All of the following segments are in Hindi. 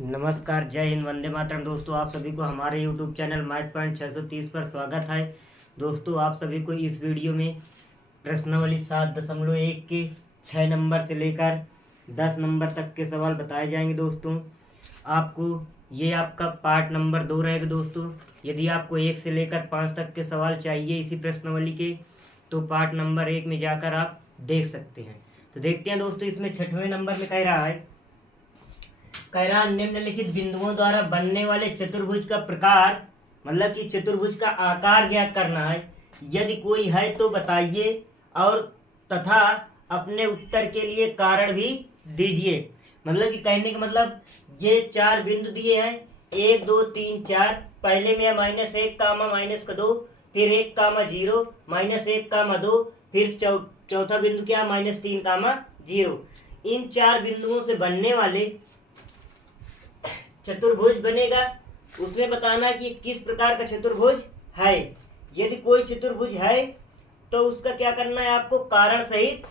नमस्कार, जय हिंद, वंदे मातरम। दोस्तों, आप सभी को हमारे यूट्यूब चैनल मैथ पॉइंट 630 पर स्वागत है। दोस्तों, आप सभी को इस वीडियो में प्रश्नावली 7.1 के 6 नंबर से लेकर 10 नंबर तक के सवाल बताए जाएंगे। दोस्तों, आपको ये आपका पार्ट नंबर 2 रहेगा। दोस्तों, यदि आपको 1 से लेकर 5 तक के सवाल चाहिए इसी प्रश्नावली के, तो पार्ट नंबर 1 में जाकर आप देख सकते हैं। तो देखते हैं दोस्तों, इसमें 6वें नंबर में कह रहा निम्नलिखित बिंदुओं द्वारा बनने वाले चतुर्भुज का प्रकार, मतलब कि चतुर्भुज का आकार ज्ञात करना है। यदि कोई है तो बताइए, और तथा अपने उत्तर के लिए कारण भी दीजिए। मतलब कि कहने का मतलब, ये 4 बिंदु दिए हैं, 1 2 3 4। पहले में है -1 कामा -2, फिर 1 कामा 0, -1 कामा 2, फिर चौथा बिंदु क्या, -3 कामा 0। इन 4 बिंदुओं से बनने वाले चतुर्भुज बनेगा। उसमें बताना कि किस प्रकार का चतुर्भुज है। यदि कोई चतुर्भुज है तो उसका क्या करना है, आपको कारण सहित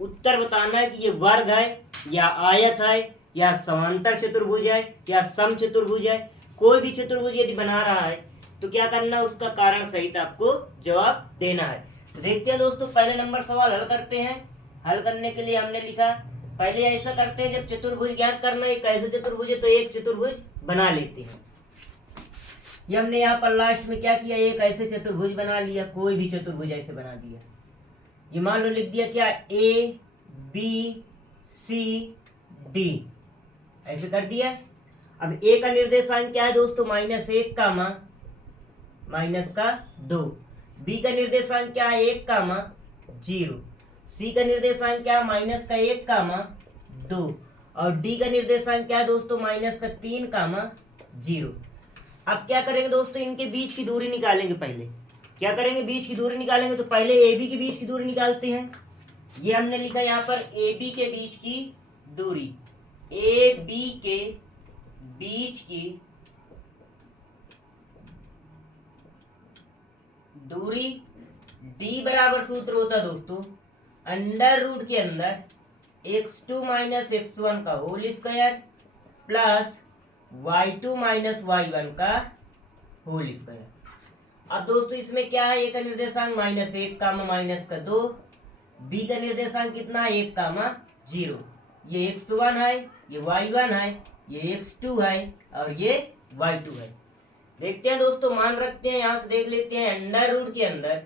उत्तर बताना है कि ये वर्ग है या आयत है या समांतर चतुर्भुज है या सम चतुर्भुज है। कोई भी चतुर्भुज यदि बना रहा है तो क्या करना है, उसका कारण सहित आपको जवाब देना है। तो देखते हैं दोस्तों, पहले नंबर सवाल हल करते हैं। हल करने के लिए हमने लिखा, पहले ऐसा करते हैं, जब चतुर्भुज ज्ञात करना है कैसे चतुर्भुज है तो एक चतुर्भुज बना लेते हैं। ये हमने यहाँ पर लास्ट में क्या किया, एक ऐसे चतुर्भुज बना लिया, कोई भी चतुर्भुज ऐसे बना दिया। ये मान लो लिख दिया क्या, ए बी सी डी, ऐसे कर दिया। अब ए का निर्देशांक क्या है दोस्तों, -1 कामा -2। बी का निर्देशांक क्या है, 1 कामा 0। सी का निर्देशांक क्या है, -1 कामा 2। और डी का निर्देशांक क्या है दोस्तों, -3 कामा 0। अब क्या करेंगे दोस्तों, इनके बीच की दूरी निकालेंगे। पहले क्या करेंगे, बीच की दूरी निकालेंगे। तो पहले ए बी के बीच की दूरी निकालते हैं। ये हमने लिखा यहाँ पर ए बी के बीच की दूरी, ए बी के बीच की दूरी डी बराबर सूत्र होता दोस्तों अंडर रूट के अंदर x2 - x1 का whole square plus y2 - y1 का होल स्क्वायर। अब दोस्तों इसमें क्या है, ए का निर्देशांक -1 कामा -2, बी का निर्देशांक कितना है, 1 कामा 0। ये x1 है, ये y1 है, ये x2 है और ये y2 है। देखते हैं दोस्तों, मान रखते हैं, यहां से देख लेते हैं। अंडर रूट के अंदर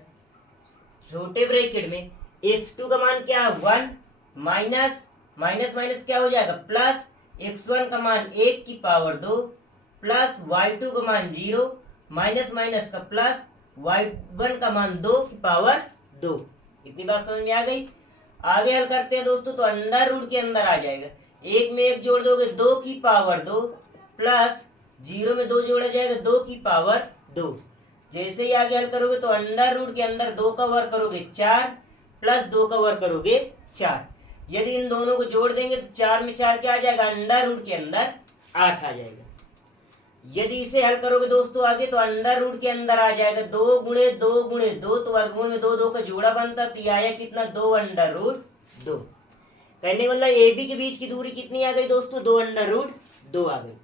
छोटे ब्रैकेट में x2 का मान क्या है, 1, माइनस माइनस माइनस क्या हो जाएगा, प्लस x1 का मान 1 की पावर 2, प्लस y2 का मान 0, माइनस माइनस का प्लस, y1 का मान 2 की पावर 2। इतनी बात समझ में आ गई। आगे हल करते हैं दोस्तों, तो अंडर रूट के अंदर आ जाएगा, 1 में 1 जोड़ दोगे 2 की पावर 2, प्लस 0 में 2 जोड़ा जाएगा 2 की पावर 2। जैसे ही आगे हल करोगे तो अंडर रूट के अंदर 2 का वर्ग करोगे 4, प्लस 2 का वर्ग करोगे 4। यदि इन दोनों को जोड़ देंगे तो 4 में 4 क्या आ जाएगा, अंडर रूट के अंदर 8 आ जाएगा। यदि इसे हल करोगे दोस्तों आगे, तो अंडर रूट के अंदर आ जाएगा 2 गुणे 2 गुणे 2, तो वर्गमूल में 2 2 का जोड़ा बनता, तो ये आया कितना, 2 अंडर रूट 2। कहने का मतलब ए बी के बीच की दूरी कितनी आ गई दोस्तों, 2 अंडर रूट 2 आ गई।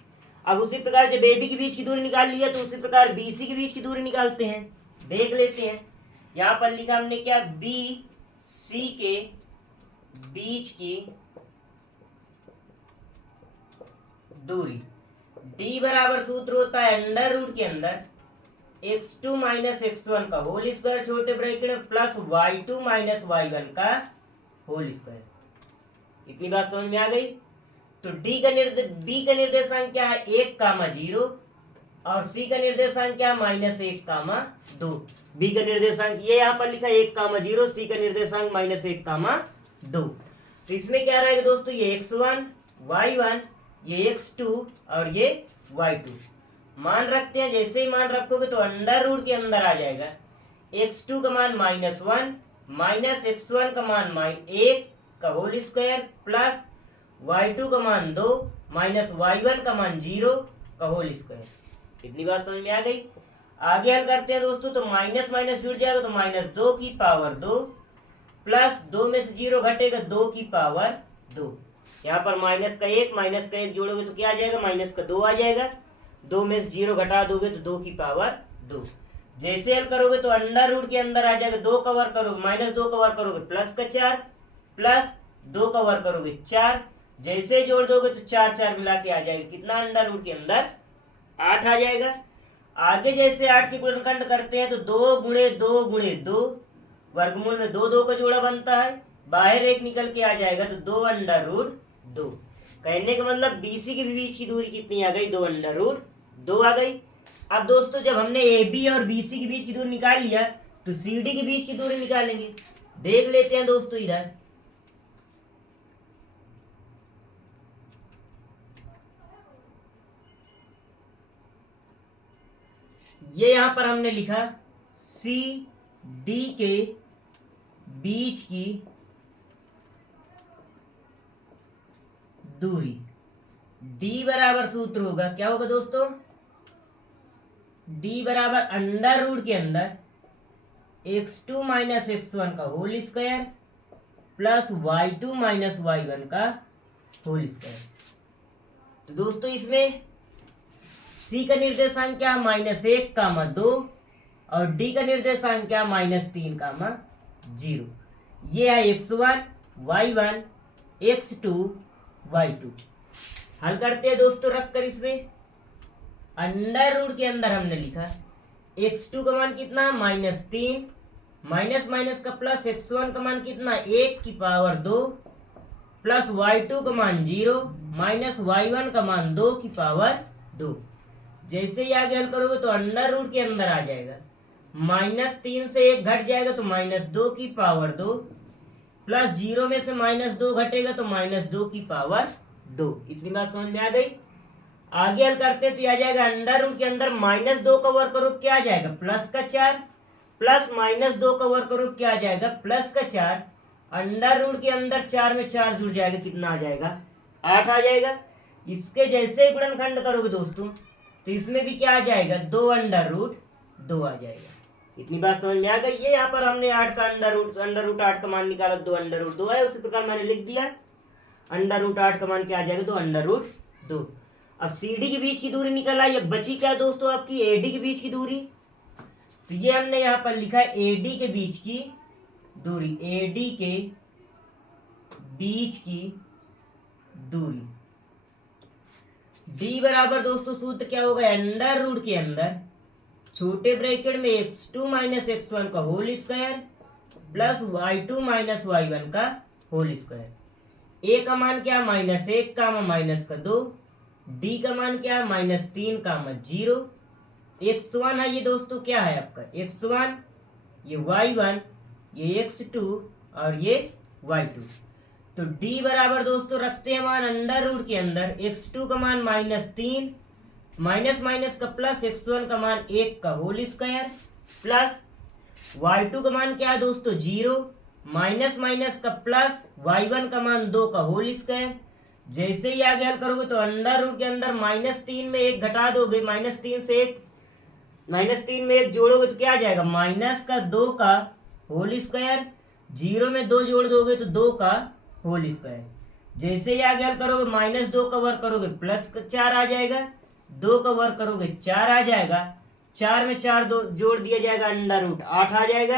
अब उसी प्रकार जब ए बी के बीच की दूरी निकाल लिया तो उसी प्रकार बी सी के बीच की दूरी निकालते हैं। देख लेते हैं, यहां पर लिखा हमने क्या, बी सी के बीच की दूरी d बराबर सूत्र होता है अंडर रूट के अंदर x2 - x1 का होल स्क्वायर छोटे ब्रैकेट में प्लस y2 - y1 का होल स्क्वायर। इतनी बात समझ में आ गई। तो बी का निर्देशांक क्या है, 1 कामा 0, और सी का निर्देशांक क्या है, -1 कामा 2। बी का निर्देशांक ये यहाँ पर लिखा 1 कामा 0, सी का निर्देशांक -1 कामा 2। तो इसमें क्या रहेगा दोस्तों, ये x1 y1, ये x2 और ये y2 मान रखते हैं। जैसे ही मान रखोगे तो अंडर रूट के अंदर आ जाएगा, x2 का मान -1 माइनस x1 का मान -1 का होल स्क्वायर प्लस y2 का मान 2 माइनस y1 का मान 0 का होल स्क्वायर। इतनी बात समझ में आ गई। आगे हल करते हैं दोस्तों, तो माइनस माइनस जुड़ जाएगा तो -2 की पावर 2, प्लस 2 में से 0 घटेगा 2 की पावर 2। यहाँ पर माइनस का एक जोड़ोगे तो क्या आ जाएगा, माइनस का 2 आ जाएगा। 2 में से 0 घटा दोगे तो 2 की पावर 2। जैसे हल करोगे तो अंडर रूट के अंदर आ जाएगा, 2 का वर्ग करोगे -2 का वर्ग करोगे प्लस का 4, प्लस 2 का वर्ग करोगे 4। जैसे जोड़ दोगे तो 4 4 मिला के आ जाएगा कितना, अंडर रूट के अंदर 8 आ जाएगा। आगे जैसे 8 के गुणनखंड करते हैं तो 2 गुणे 2 गुणे 2, वर्गमूल में 2 2 का जोड़ा बनता है, बाहर 1 निकल के आ जाएगा तो 2 अंडर रूट 2। कहने का मतलब बीसी के बीच की दूरी कितनी आ गई, 2 अंडर रूट 2 आ गई। अब दोस्तों जब हमने ए बी और बी सी के बीच की दूरी निकाल लिया तो सी डी के बीच की दूरी निकालेंगे। देख लेते हैं दोस्तों इधर, ये यहां पर हमने लिखा सी डी के बीच की दूरी, डी बराबर सूत्र होगा, क्या होगा दोस्तों, डी बराबर अंडर रूट के अंदर x2 माइनस x1 का whole square plus y2 minus y1 का होल स्क्वायर। तो दोस्तों इसमें c का निर्देशांक क्या, -1, 2 और d का निर्देशांक क्या, -3, 0। ये है x1 y1 x2 y2। हल करते हैं दोस्तों रखकर, इसमें अंडर रूट के अंदर हमने लिखा x2 का मान कितना, -3, माइनस माइनस का प्लस, x1 का मान कितना, 1 की पावर 2, प्लस y2 का मान 0, माइनस y1 का मान 2 की पावर 2। जैसे ही आगे हल करोगे तो अंडर रूट के अंदर आ जाएगा, -3 से 1 घट जाएगा तो -2 की पावर 2, प्लस 0 में से -2 घटेगा तो -2 की पावर 2। इतनी बात समझ में आ गई। आगे हल करते तो आ जाएगा अंडर रूट के अंदर -2 का वर्ग करो क्या आ जाएगा, प्लस का 4, प्लस -2 का वर्ग करो क्या आ जाएगा, प्लस का 4। अंडर रूट के अंदर 4 में 4 जुड़ जाएगा, कितना आ जाएगा, 8 आ जाएगा। इसके जैसे गुणनखंड करोगे दोस्तों तो इसमें भी क्या आ जाएगा, 2 अंडर रूट 2 आ जाएगा। इतनी बात समझ में आ गई। ये यहाँ पर हमने 8 का अंडर रूट 8 का मान निकाला, 2 अंडर रूट 2 है, उसी प्रकार मैंने लिख दिया अंडर रूट 8 का मान क्या आ जाएगा, 2 अंडर रूट 2। अब सी डी के बीच की दूरी निकल आई, अब बची क्या दोस्तों आपकी, ए डी के बीच की दूरी। तो ये हमने यहाँ पर लिखा है ए डी के बीच की दूरी, ए डी के बीच की दूरी। डी बराबर दोस्तों सूत्र क्या होगा, अंडर रूट के अंदर छोटे ब्रैकेट में x2 माइनस x1 का whole square plus y2 minus y1 का होल स्क्वायर। ए का मान क्या, -1, -2। डी का मान क्या, -3, 0। x1 है ये दोस्तों, क्या है आपका x1, ये y1, ये x2 और ये y2। तो d बराबर दोस्तों रखते हैं मान अंडर रूट के अंदर x2 का मान -3, माइनस माइनस का प्लस, x1 का मान 1 का होल स्क्वायर प्लस y2 का मान क्या है दोस्तों 0, माइनस माइनस का प्लस, y1 का मान 2 का होल स्क्वायर। जैसे ही आगे हल करोगे तो अंडर रूट के अंदर -3 में 1 घटा दोगे, -3 में 1 जोड़ोगे तो क्या आ जाएगा, -2 का होल स्क्वायर। 0 में 2 जोड़ दोगे तो 2 का होल स्क्वायर। जैसे ही आगे हल करोगे -2 का वर्ग करोगे प्लस 4 आ जाएगा, 2 का वर्ग करोगे 4 आ जाएगा, 4 में 4 जोड़ दिया जाएगा, अंडर रूट 8 आ जाएगा।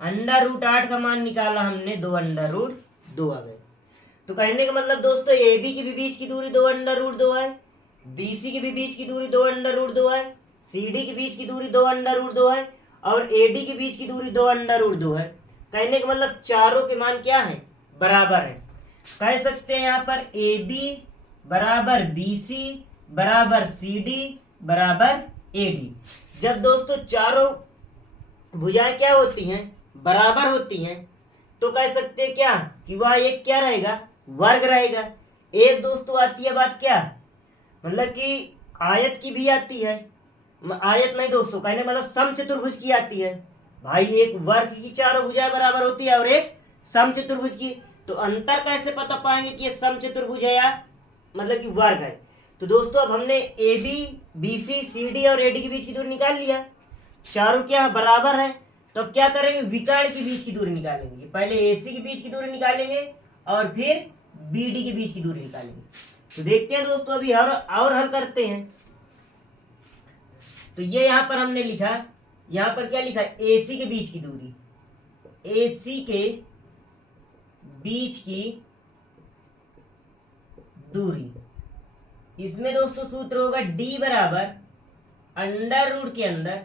अंडर रूट 8 का मान निकाला हमने, 2 अंडर रूट 2 आ गए। तो कहने का मतलब दोस्तों ए बी के भी बीच की दूरी 2 अंडर रूट 2 है, बी सी के भी बीच की दूरी 2 अंडर रूट 2 है, सी डी के बीच की दूरी 2 अंडर रूट 2 है और ए डी के बीच की दूरी 2 अंडर रूट 2 है। कहने का मतलब चारों के मान क्या है, बराबर है। कह सकते हैं यहाँ पर ए बी बराबर बी सी बराबर सी डी बराबर ए डी। जब दोस्तों चारों भुजाएं क्या होती हैं, बराबर होती हैं, तो कह सकते हैं क्या कि वह एक क्या रहेगा, वर्ग रहेगा। एक दोस्तों आती है बात क्या, मतलब कि आयत की भी आती है, आयत नहीं दोस्तों, कहने मतलब समचतुर्भुज की आती है। भाई एक वर्ग की चारों भुजाएं बराबर होती है और एक समचतुर्भुज की। तो अंतर कैसे पता पाएंगे कि ये समचतुर्भुज है या मतलब कि वर्ग है। तो दोस्तों अब हमने A B B C C D और ए डी के बीच की दूरी निकाल लिया, चारों क्या बराबर है। तो अब क्या करेंगे, विकर्ण के बीच की दूरी निकालेंगे। पहले ए सी के बीच की दूरी निकालेंगे और फिर बी डी के बीच की दूरी निकालेंगे। तो देखते हैं दोस्तों, अभी और हल करते हैं। तो ये यहां पर हमने लिखा, यहां पर क्या लिखा, ए सी के बीच की दूरी, ए सी के बीच की दूरी। इसमें दोस्तों सूत्र होगा डी बराबर अंडर रूट के अंदर,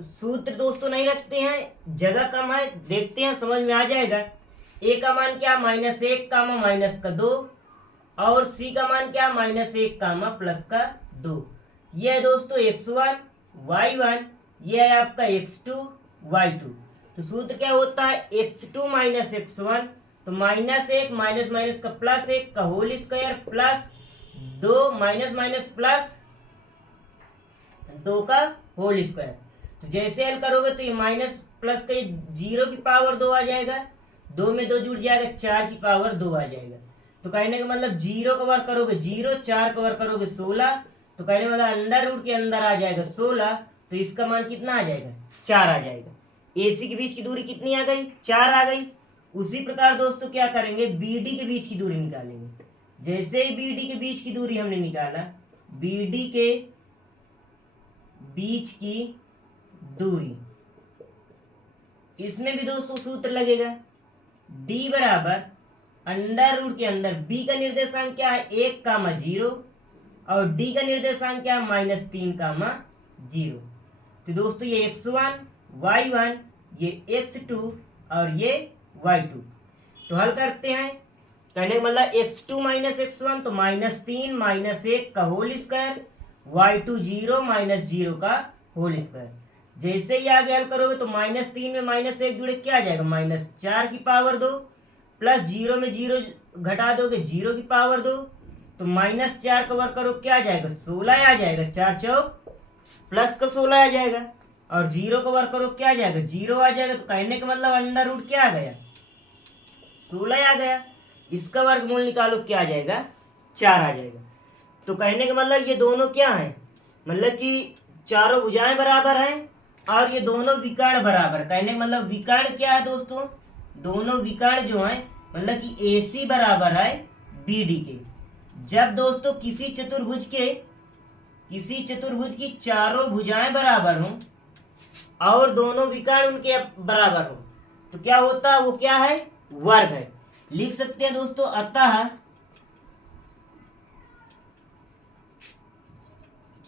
सूत्र दोस्तों नहीं रखते हैं, जगह कम है, देखते हैं समझ में आ जाएगा। ए का मान क्या, -1 कामा -2, और सी का मान क्या, -1 कामा +2। ये है दोस्तों x1 y1, ये है आपका x2 y2। तो सूत्र क्या होता है, x2 - x1, तो -1 माइनस माइनस का +1 का whole square plus 2 minus minus plus 2 का होल स्क्वायर। तो जैसे हल करोगे तो ये माइनस प्लस का 0 की पावर 2 आ जाएगा, 2 में 2 जुड़ जाएगा, 4 की पावर 2 आ जाएगा। तो कहने का मतलब 0 का वर्ग करोगे 0, 4 का वर्ग करोगे 16, तो कहने का मतलब अंडर रूट के अंदर आ जाएगा 16, तो इसका मान कितना आ जाएगा, 4 आ जाएगा। AC के बीच की दूरी कितनी आ गई, 4 आ गई। उसी प्रकार दोस्तों क्या करेंगे, BD के बीच की दूरी निकालेंगे। जैसे ही BD के बीच की दूरी हमने निकाला, BD के बीच की दूरी, इसमें भी दोस्तों सूत्र लगेगा D बराबर अंडर रूट के अंदर, B का निर्देशांक क्या है, 1 कामा 0, और D का निर्देशांक क्या है, -3 कामा 0। तो दोस्तों ये x1 y1, ये x2 और ये y2। तो हल करते हैं, कहने का मतलब x2 - x1 तो -3 -1 का होल स्क्वायर, y2 0 -0 का होल स्क्वायर। जैसे ही आगे हल करोगे तो -3 में -1 जुड़े क्या आ जाएगा, -4 की पावर 2, प्लस 0 में 0 घटा दोगे 0 की पावर 2, तो -4 का वर्ग करो क्या आ जाएगा, 16 आ जाएगा, 4 चौक प्लस का 16 आ जाएगा, और 0 का वर्ग करो क्या आ जाएगा, 0 आ जाएगा। तो कहने का मतलब अंडर रूट क्या आ गया, 16 आ गया। इसका वर्गमूल निकालो क्या आ जाएगा, 4 आ जाएगा। तो कहने का मतलब ये दोनों क्या है, मतलब कि चारों भुजाएं बराबर हैं और ये दोनों विकर्ण बराबर। कहने का मतलब विकर्ण क्या है दोस्तों, दोनों विकर्ण जो हैं मतलब कि AC बराबर है BD के। जब दोस्तों किसी चतुर्भुज की चारों भुजाएं बराबर हों और दोनों विकर्ण उनके बराबर हो, तो क्या होता है, वो क्या है, वर्ग है। लिख सकते हैं दोस्तों, अतः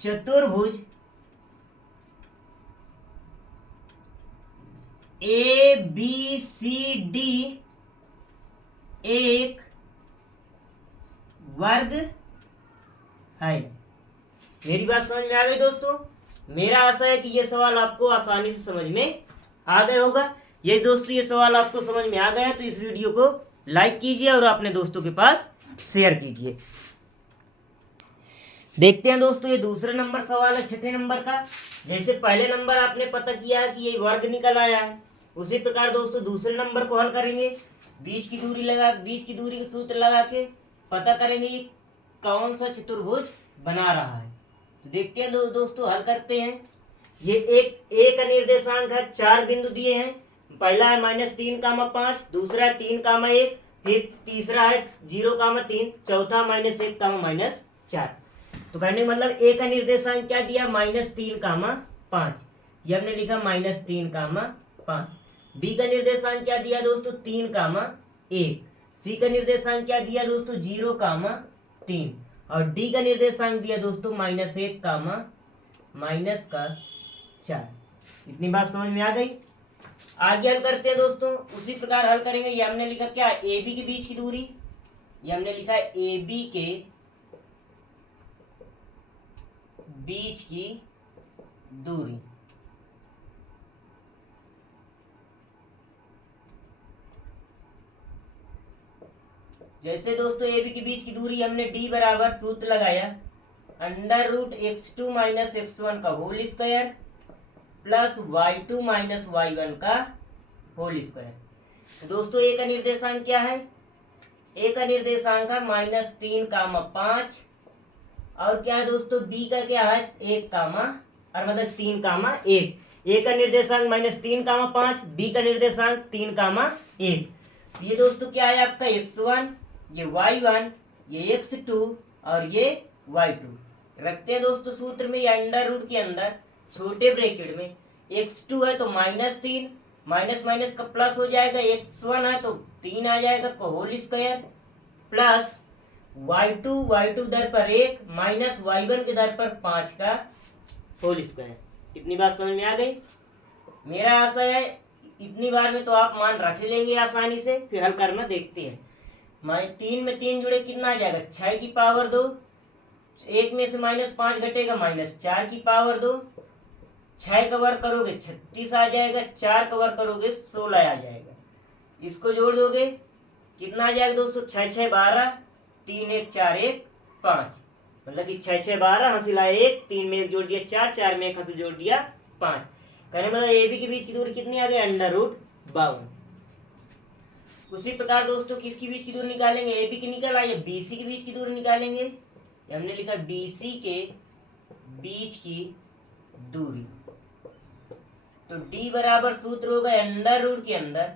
चतुर्भुज ABCD एक वर्ग है। मेरी बात समझ में आ गई दोस्तों? मेरा आशा है कि ये सवाल आपको आसानी से समझ में आ गया होगा। ये दोस्तों ये सवाल आपको समझ में आ गया है तो इस वीडियो को लाइक कीजिए और अपने दोस्तों के पास शेयर कीजिए। देखते हैं दोस्तों, ये दूसरा नंबर सवाल है 6ठे नंबर का। जैसे पहले नंबर आपने पता किया है कि ये वर्ग निकल आया है, उसी प्रकार दोस्तों दूसरे नंबर को हल करेंगे। बीच की दूरी का सूत्र लगा के पता करेंगे ये कौन सा चतुर्भुज बना रहा है। तो देखते हैं दोस्तों, हल करते हैं। ये एक का निर्देशांक है, 4 बिंदु दिए हैं। पहला है -3, दूसरा है 3, 1, फिर तीसरा है 0, 3, चौथा -1, -4। तो कहने का मतलब ए का निर्देशांक क्या दिया, -3, ये हमने लिखा -3, बी का निर्देशांक क्या दिया दोस्तों, 3, 1, सी का निर्देशांक क्या दिया दोस्तों, 0, 3, और डी का निर्देशांक दिया दोस्तों -1, -4। इतनी बात समझ में आ गई। आगे हल करते हैं दोस्तों, उसी प्रकार हल करेंगे। ये हमने लिखा क्या, ए बी के बीच की दूरी, ये हमने लिखा है ए बी के बीच की दूरी। जैसे दोस्तों ए बी के बीच की दूरी हमने डी बराबर सूत्र लगाया √x2 - x1 का whole square plus y2 - y1 का होल स्क्वायर। तो दोस्तों ए का निर्देशांक क्या है, ए का निर्देशांक है -3, 5, और क्या है दोस्तों बी का क्या है 1, और मतलब 3, 1। ए का निर्देशांक -3, 5, बी का निर्देशांक 3, 1। ये दोस्तों क्या है आपका x1 ये y1, ये x2 और ये y2 रखते हैं दोस्तों सूत्र में, या अंडर रूट के अंदर छोटे ब्रैकेट में x2 है तो -3, माइनस माइनस का प्लस हो जाएगा, x1 है तो 3 आ जाएगा का होल स्क्वायर, प्लस y2 दर पर 1 माइनस y1 के दर पर 5 का होल स्क्वायर। इतनी बात समझ में आ गई? मेरा आशा है इतनी बार में तो आप मान रख लेंगे आसानी से। फिर हल करना देखते हैं। 3 में 3 जुड़े कितना आ जाएगा, 6 की पावर 2, 1 में से -5 घटेगा -4 की पावर 2, 6 का वर्ग करोगे 36 आ जाएगा, 4 का वर्ग करोगे 16 आ जाएगा। इसको जोड़ दोगे कितना आ जाएगा दोस्तों, 6 6 12, 3 1 4 1 5, मतलब कि 6 6 12, हासिल आया 1, 3 में 1 जोड़ दिया 4, 4 में 1 हासिल जोड़ दिया 5। कहने मतलब ए बी के बीच की दूरी कितनी आ गई, √52। उसी प्रकार दोस्तों किसकी बीच की दूरी निकालेंगे, ए बी की निकल आई, बी सी के बीच की दूरी निकालेंगे। हमने लिखा बी सी के बीच की दूरी, तो डी बराबर सूत्र होगा अंडर रूट के अंदर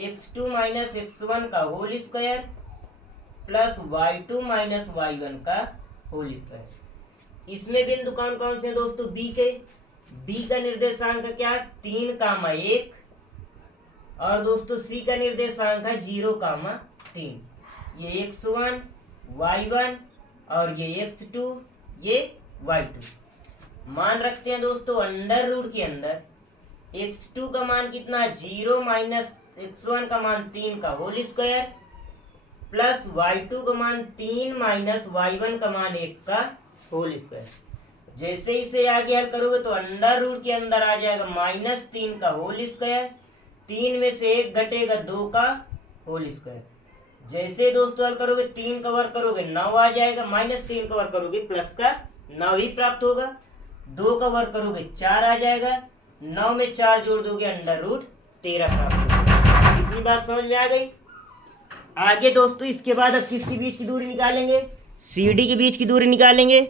x2 माइनस x1 का whole square plus y2 minus y1 का होल स्क्वायर। इसमें बिंदु कौन कौन से दोस्तों, बी के, बी का निर्देशांक क्या, 3, 1 और दोस्तों सी का निर्देशांक है 0, 3। ये x1 y1 और ये x2 ये y2। मान रखते हैं दोस्तों अंडर रूट के अंदर x2 का मान कितना है 0 माइनस x1 का मान 3 का होल स्क्वायर प्लस y2 का मान 3 माइनस y1 का मान 1 का होल स्क्वायर। जैसे इसे आगे हल करोगे तो अंडर रूट के अंदर आ जाएगा -3 का होल स्क्वायर, 3 में से 1 घटेगा 2 का होल स्क्वायर। जैसे दोस्तों हल करोगे 3 का वर्ग करोगे 9 आ जाएगा, -3 का वर्ग करोगे प्लस का 9 ही प्राप्त होगा, 2 का वर्ग करोगे 4 आ जाएगा, 9 में 4 जोड़ दोगे √13 प्राप्त होगा। इतनी बात समझ में आ गई? आगे दोस्तों इसके बाद अब किसके बीच की दूरी निकालेंगे, सी डी के बीच की दूरी निकालेंगे।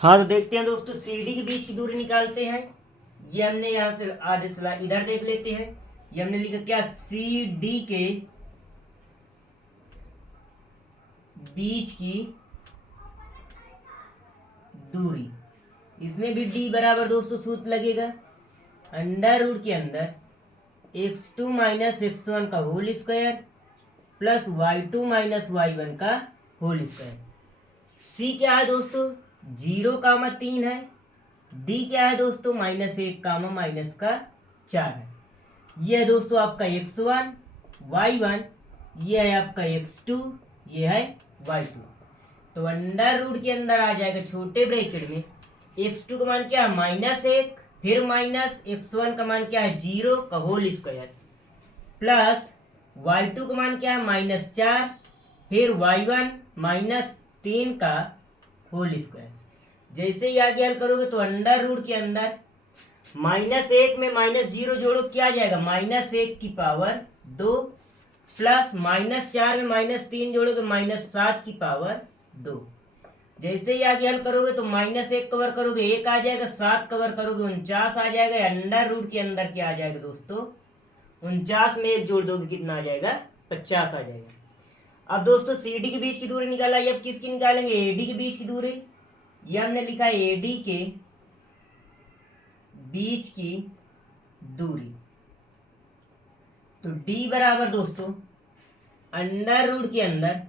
हाँ तो देखते हैं दोस्तों सी डी के बीच की दूरी निकालते हैं। ये हमने यहाँ से आधे स्लाइड इधर देख लेते हैं। ये हमने लिखा क्या, सी डी के बीच की दूरी, इसमें भी डी बराबर दोस्तों सूत्र लगेगा अंडर रूट के अंदर x2 माइनस x1 का whole square plus y2 minus y1 का होल स्क्वायर। सी क्या है दोस्तों 0, 3 है, डी क्या है दोस्तों -1, -4 है। ये है दोस्तों आपका x1 y1, ये है आपका x2, ये है y2। तो अंडर रूट के अंदर आ जाएगा छोटे ब्रैकेट में x2 का मान क्या है -1, फिर माइनस x1 का मान क्या है 0 का होल स्क्वायर प्लस y2 का मान क्या है -4, फिर y1 -3 का होल स्क्वायर। जैसे ही आगे हल करोगे तो अंडर रूट के अंदर -1 में -0 जोड़ो क्या आ जाएगा, -1 की पावर 2 प्लस -4 में -3 जोड़ोगे -7 की पावर 2। जैसे ही आगे हल करोगे तो -1 कवर करोगे 1 आ जाएगा, 7 कवर करोगे 49 आ जाएगा। अंडर रूट के अंदर क्या आ जाएगा दोस्तों, 49 में 1 जोड़ दोगे कितना आ जाएगा, 50 आ जाएगा। अब दोस्तों सी डी के बीच की दूरी निकाला, अब किसकी निकालेंगे, ए डी के बीच की दूरी। ये हमने लिखा ए डी के बीच की दूरी, तो डी बराबर दोस्तों अंडर रूट के अंदर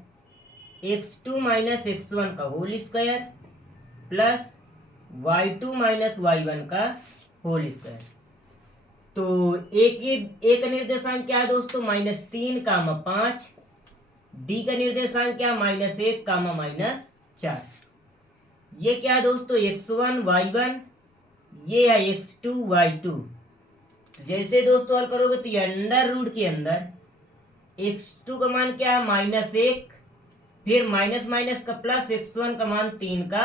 x2 माइनस x1 का whole square plus y2 minus y1 का होल स्क्वायर। तो एक का निर्देशांक क्या है दोस्तों -3, 5, डी का निर्देशांक क्या -1, -4। ये क्या है दोस्तों x1 y1, ये है x2 y2। जैसे दोस्तों हल करोगे तो ये अंडर रूट के अंदर x2 का मान क्या है -1, फिर माइनस का प्लस x1 का मान 3 का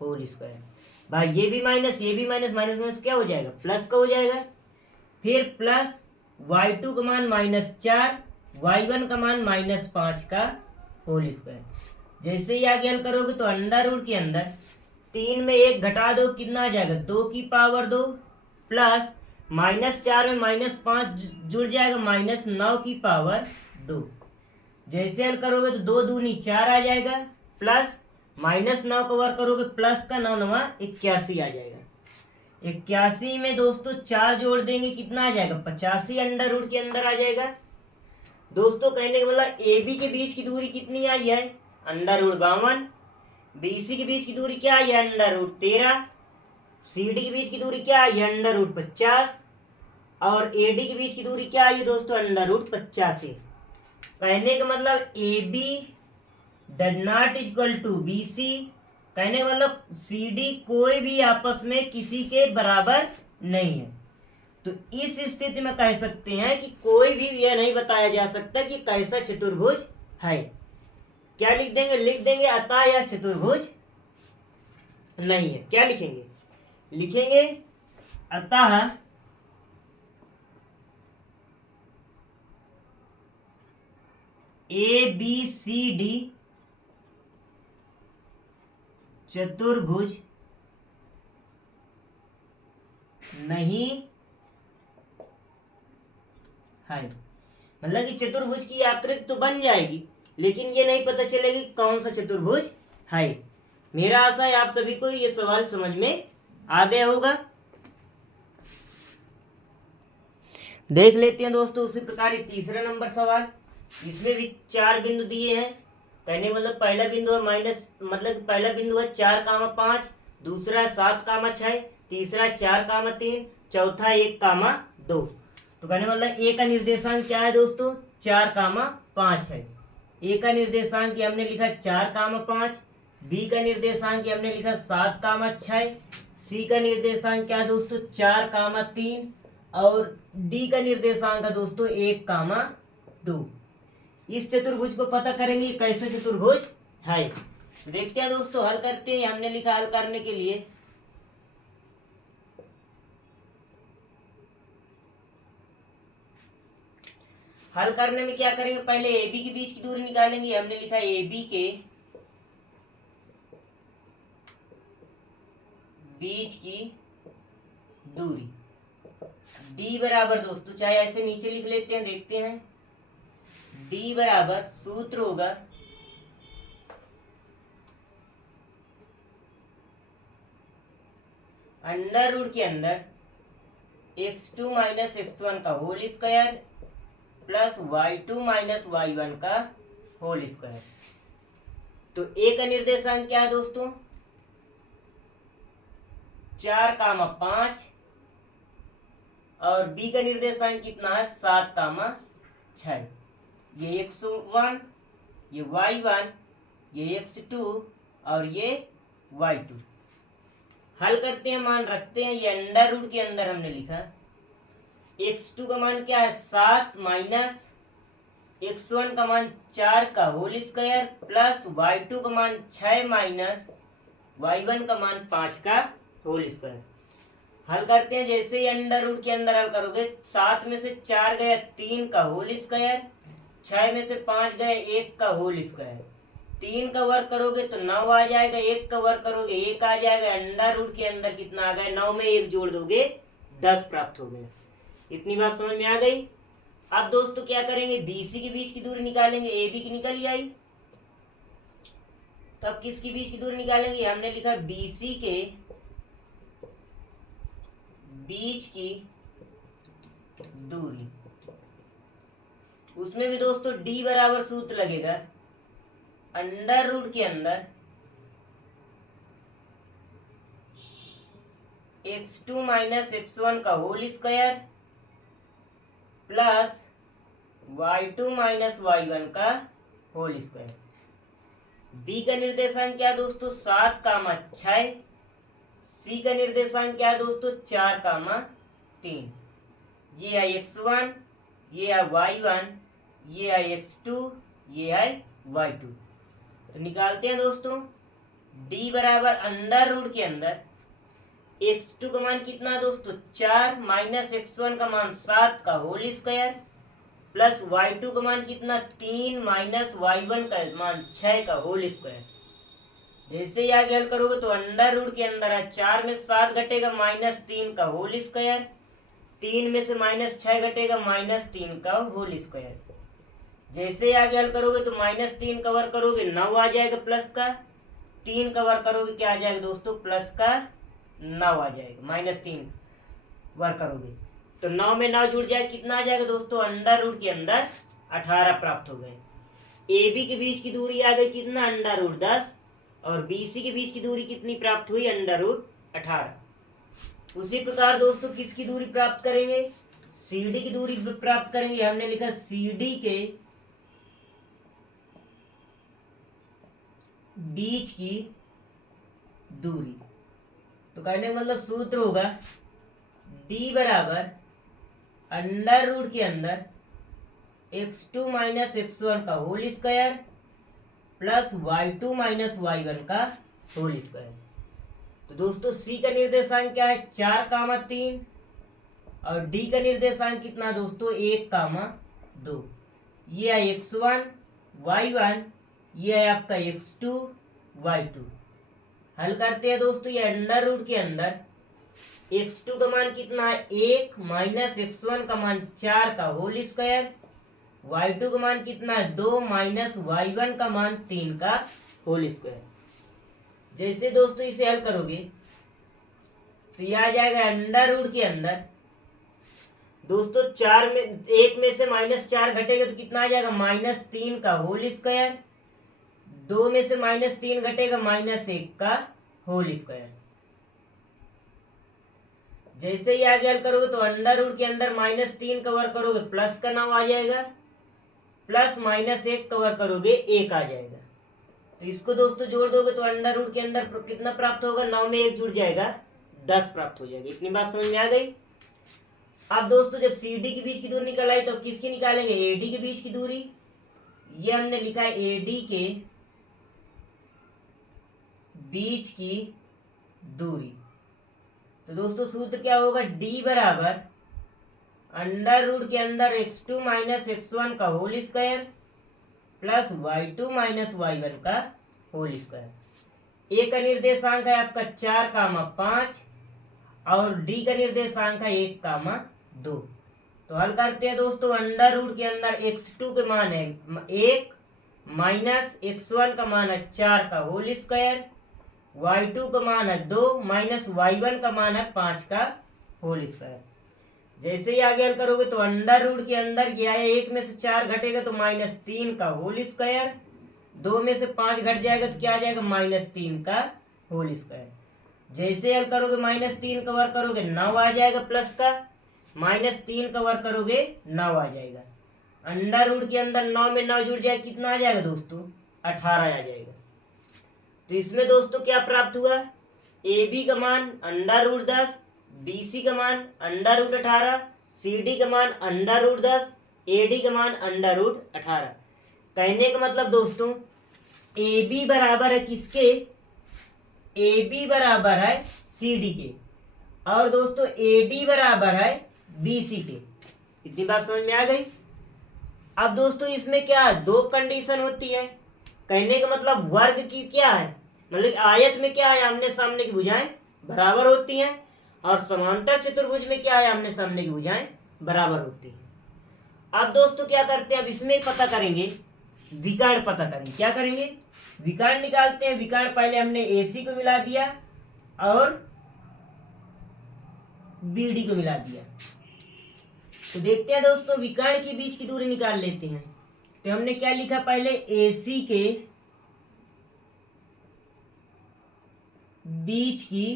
होल स्क्वायर। भाई ये भी माइनस माइनस क्या हो जाएगा, प्लस का हो जाएगा। फिर प्लस y2 का मान -4, y1 का मान -5 का होल स्क्वायर। जैसे ही आगे हल करोगे तो अंडर रूट के अंदर 3 में 1 घटा दो कितना आ जाएगा, 2 की पावर 2 प्लस -4 में -5 जुड़ जाएगा -9 की पावर 2। जैसे हल करोगे तो 2 दूनी 4 आ जाएगा, प्लस -9 का वर्ग करोगे प्लस का 9 9 81 आ जाएगा। 81 में दोस्तों 4 जोड़ देंगे कितना आ जाएगा 85 अंडर रूट के अंदर आ जाएगा। दोस्तों कहने का मतलब ए बी के बीच की दूरी कितनी आई है अंडर रूट 52, बी सी के बीच की दूरी क्या आई है अंडर रूट 13, सी डी के बीच की दूरी क्या आई है अंडर रूट 50 और ए डी के बीच की दूरी क्या आई है दोस्तों अंडर रूट 85। कहने का मतलब A B does not equal to B C, कहने का मतलब सी डी कोई भी आपस में किसी के बराबर नहीं है। तो इस स्थिति में कह सकते हैं कि कोई भी यह नहीं बताया जा सकता कि कैसा चतुर्भुज है। क्या लिख देंगे, लिख देंगे अतः यह चतुर्भुज नहीं है। क्या लिखेंगे, लिखेंगे अतः ए बी सी डी चतुर्भुज नहीं है। मतलब कि चतुर्भुज की आकृति तो बन जाएगी लेकिन ये नहीं पता चलेगी कौन सा चतुर्भुज है। मेरा आशा है आप सभी को ये सवाल समझ में आ गया होगा। देख लेते हैं दोस्तों उसी प्रकार तीसरा नंबर सवाल। इसमें भी 4 बिंदु दिए हैं। कहने मतलब पहला बिंदु है माइनस, मतलब पहला बिंदु है 4,5, दूसरा 7,6, तीसरा 4,3, चौथा 1,2। तो कहने मतलब ए का निर्देशांक क्या है दोस्तों 4,5 है। ए का निर्देशांक हमने लिखा 4,5, बी का निर्देशांक हमने लिखा 7,6, सी का निर्देशांक क्या है दोस्तों 4,3 और डी का निर्देशांक है दोस्तों 1,2। इस चतुर्भुज को पता करेंगे कैसे चतुर्भुज है। देखते हैं दोस्तों हल करते हैं। हमने लिखा हल करने के लिए हल करने में क्या करेंगे, पहले ए बी के बीच की दूरी निकालेंगे। हमने लिखा ए बी के बीच की दूरी डी बराबर दोस्तों, चाहे ऐसे नीचे लिख लेते हैं, देखते हैं। डी बराबर सूत्र होगा अंडर रूट के अंदर x2 माइनस x1 का whole square plus y2 minus y1 का होल स्क्वायर। तो ए का निर्देशांक क्या है दोस्तों 4,5 और बी का निर्देशांक कितना है 7,6। ये x1, ये y1, ये x2 और ये y2। हल करते हैं, मान रखते हैं। ये अंडर रूट के अंदर हमने लिखा x2 का मान क्या है 7 माइनस x1 का मान 4 का होल स्क्वायर प्लस y2 का मान 6 माइनस y1 का मान 5 का होल स्क्वायर। हल करते हैं। जैसे ही अंडर रूट के अंदर हल करोगे 7 में से 4 गया 3 का होल स्क्वायर, 6 में से 5 गए 1 का होल स्क्वायर, 3 का वर्ग करोगे तो 9 आ जाएगा, 1 का वर्ग करोगे 1 आ जाएगा। अंडर रूट के अंदर कितना आ गया 9 में 1 जोड़ दोगे 10 प्राप्त हो गया। इतनी बात समझ में आ गई। अब दोस्तों क्या करेंगे, बीसी के बीच की दूरी निकालेंगे। ए बी की निकल ही आई, तो अब किसकी बीच की दूरी निकालेंगे। हमने लिखा बीसी के बीच की दूरी। उसमें भी दोस्तों डी बराबर सूत्र लगेगा अंडर रूट के अंदर x2 माइनस x1 का whole square plus y2 minus y1 का होल स्क्वायर। बी का निर्देशांक क्या है दोस्तों 7,6, सी का निर्देशांक क्या है दोस्तों 4,3। ये है x1, ये है y1, ये है x2, ये है y2। तो निकालते हैं दोस्तों। d बराबर अंडर रूट के अंदर x2 का मान कितना है दोस्तों 4 माइनस x1 का मान 7 का होल स्क्वायर प्लस y2 का मान कितना 3 माइनस y1 का मान 6 का होल स्क्वायर। जैसे ही आगे हल करोगे तो अंडर रूट के अंदर है 4 में 7 घटेगा -3 का होल स्क्वायर, 3 में से -6 घटेगा -3 का होल स्क्वायर। जैसे ही आगे हल करोगे तो -3 कवर करोगे 9 आ जाएगा प्लस का, 3 कवर करोगे क्या आ जाएगा दोस्तों, प्लस का 9 आ जाएगा। -3 वर्क करोगे तो 9 में 9 जुड़ जाए, कितना आ जाएगा दोस्तों, अंडर रूट के अंदर 18 प्राप्त हो गए। ए बी के बीच की दूरी आ गई कितना, अंडर रूट 10, और बी सी के बीच की दूरी कितनी प्राप्त हुई, अंडर रूट 18। उसी प्रकार दोस्तों किसकी दूरी प्राप्त करेंगे, सी डी की दूरी प्राप्त करेंगे। हमने लिखा सी डी के बीच की दूरी, तो कहने का मतलब सूत्र होगा डी बराबर अंडर रूट के अंदर x2 माइनस x1 का whole square plus y2 minus y1 का होल स्क्वायर। तो दोस्तों सी का निर्देशांक क्या है, 4, 3, और डी का निर्देशांक कितना दोस्तों, 1, 2। ये है x1 y1, ये है आपका x2 y2। हल करते हैं दोस्तों, ये अंडर रूट के अंदर x2 का मान कितना है, 1 माइनस x1 का मान 4 का होल स्क्वायर, y2 का मान कितना है, 2 माइनस y1 का मान 3 का होल स्क्वायर। जैसे दोस्तों इसे हल करोगे तो यह आ जाएगा अंडर रूट के अंदर दोस्तों 4 में 1 में से -4 घटेगा तो कितना आ जाएगा, -3 का होल स्क्वायर, 2 में से -3 घटेगा -1 का होल स्क्वायर। जैसे ही आगे हल करोगे तो अंडर रूट के अंदर -3 कवर करोगे प्लस का 9 आ जाएगा, प्लस -1 कवर करोगे 1 आ जाएगा। तो इसको दोस्तों जोड़ दोगे तो अंडर रूट के अंदर कितना प्राप्त होगा, 9 में 1 जुड़ जाएगा, 10 प्राप्त हो जाएगा। इतनी बात समझ में आ गई। अब दोस्तों जब सी डी के बीच की दूरी निकल आई तो किसकी निकालेंगे, ए डी के बीच की दूरी। ये हमने लिखा है ए डी के बीच की दूरी। तो दोस्तों सूत्र क्या होगा, डी बराबर अंडर रूट के अंदर x2 माइनस x1 का whole square plus y2 minus y1 का होल स्क्वायर। ए का निर्देशांक है आपका 4, 5, और डी का निर्देशांक है 1, 2। तो हल करते हैं दोस्तों, अंडर रूट के अंदर x2 के मान है 1 माइनस x1 का मान है 4 का होल स्क्वायर, y2 का मान है 2 माइनस y1 का मान है 5 का होल स्क्वायर। जैसे ही आगे हल करोगे तो अंडर रूट के अंदर ये आया 1 में से 4 घटेगा तो -3 का होल स्क्वायर, 2 में से 5 घट जाएगा तो क्या आ जाएगा, -3 का होल स्क्वायर। जैसे हल करोगे -3 कवर करोगे 9 आ जाएगा प्लस का, -3 कवर करोगे 9 आ जाएगा। अंडर रूट के अंदर 9 में 9 जुड़ जाए, कितना आ जाएगा दोस्तों, 18 आ जाएगा। तो इसमें दोस्तों क्या प्राप्त हुआ, ए बी का मान अंडर रूट 10, बी सी का मान अंडर रूट 18, सी डी का मान अंडर रूट 10, ए डी का मान अंडर रूट 18। कहने का मतलब दोस्तों ए बी बराबर है किसके, ए बी बराबर है सी डी के, और दोस्तों ए डी बराबर है बी सी के। इतनी बात समझ में आ गई। अब दोस्तों इसमें क्या है, 2 कंडीशन होती है। कहने का मतलब वर्ग की क्या है, मतलब आयत में क्या है, आमने सामने की भुजाएं बराबर होती हैं, और समांतर चतुर्भुज में क्या है, आमने सामने की भुजाएं बराबर होती हैं। अब दोस्तों क्या करते हैं, अब इसमें पता करेंगे, विकर्ण पता करेंगे। क्या करेंगे, विकर्ण निकालते हैं। विकर्ण पहले हमने AC को मिला दिया और BD को मिला दिया। तो देखते हैं दोस्तों विकर्ण के बीच की दूरी निकाल लेते हैं। तो हमने क्या लिखा, पहले AC के बीच की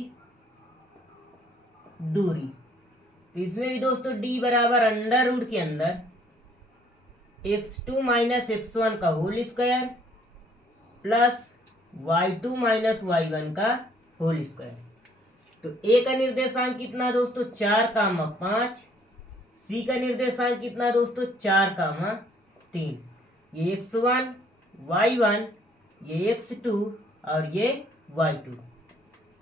दूरी। तो इसमें भी दोस्तों D बराबर अंडर रूट के अंदर x2 माइनस x1 का whole square plus y2 minus y1 का होल स्क्वायर। तो A का निर्देशांक कितना दोस्तों, 4, 5, C का निर्देशांक कितना दोस्तों, 4, 3। ये x1 y1, ये x2 और ये y2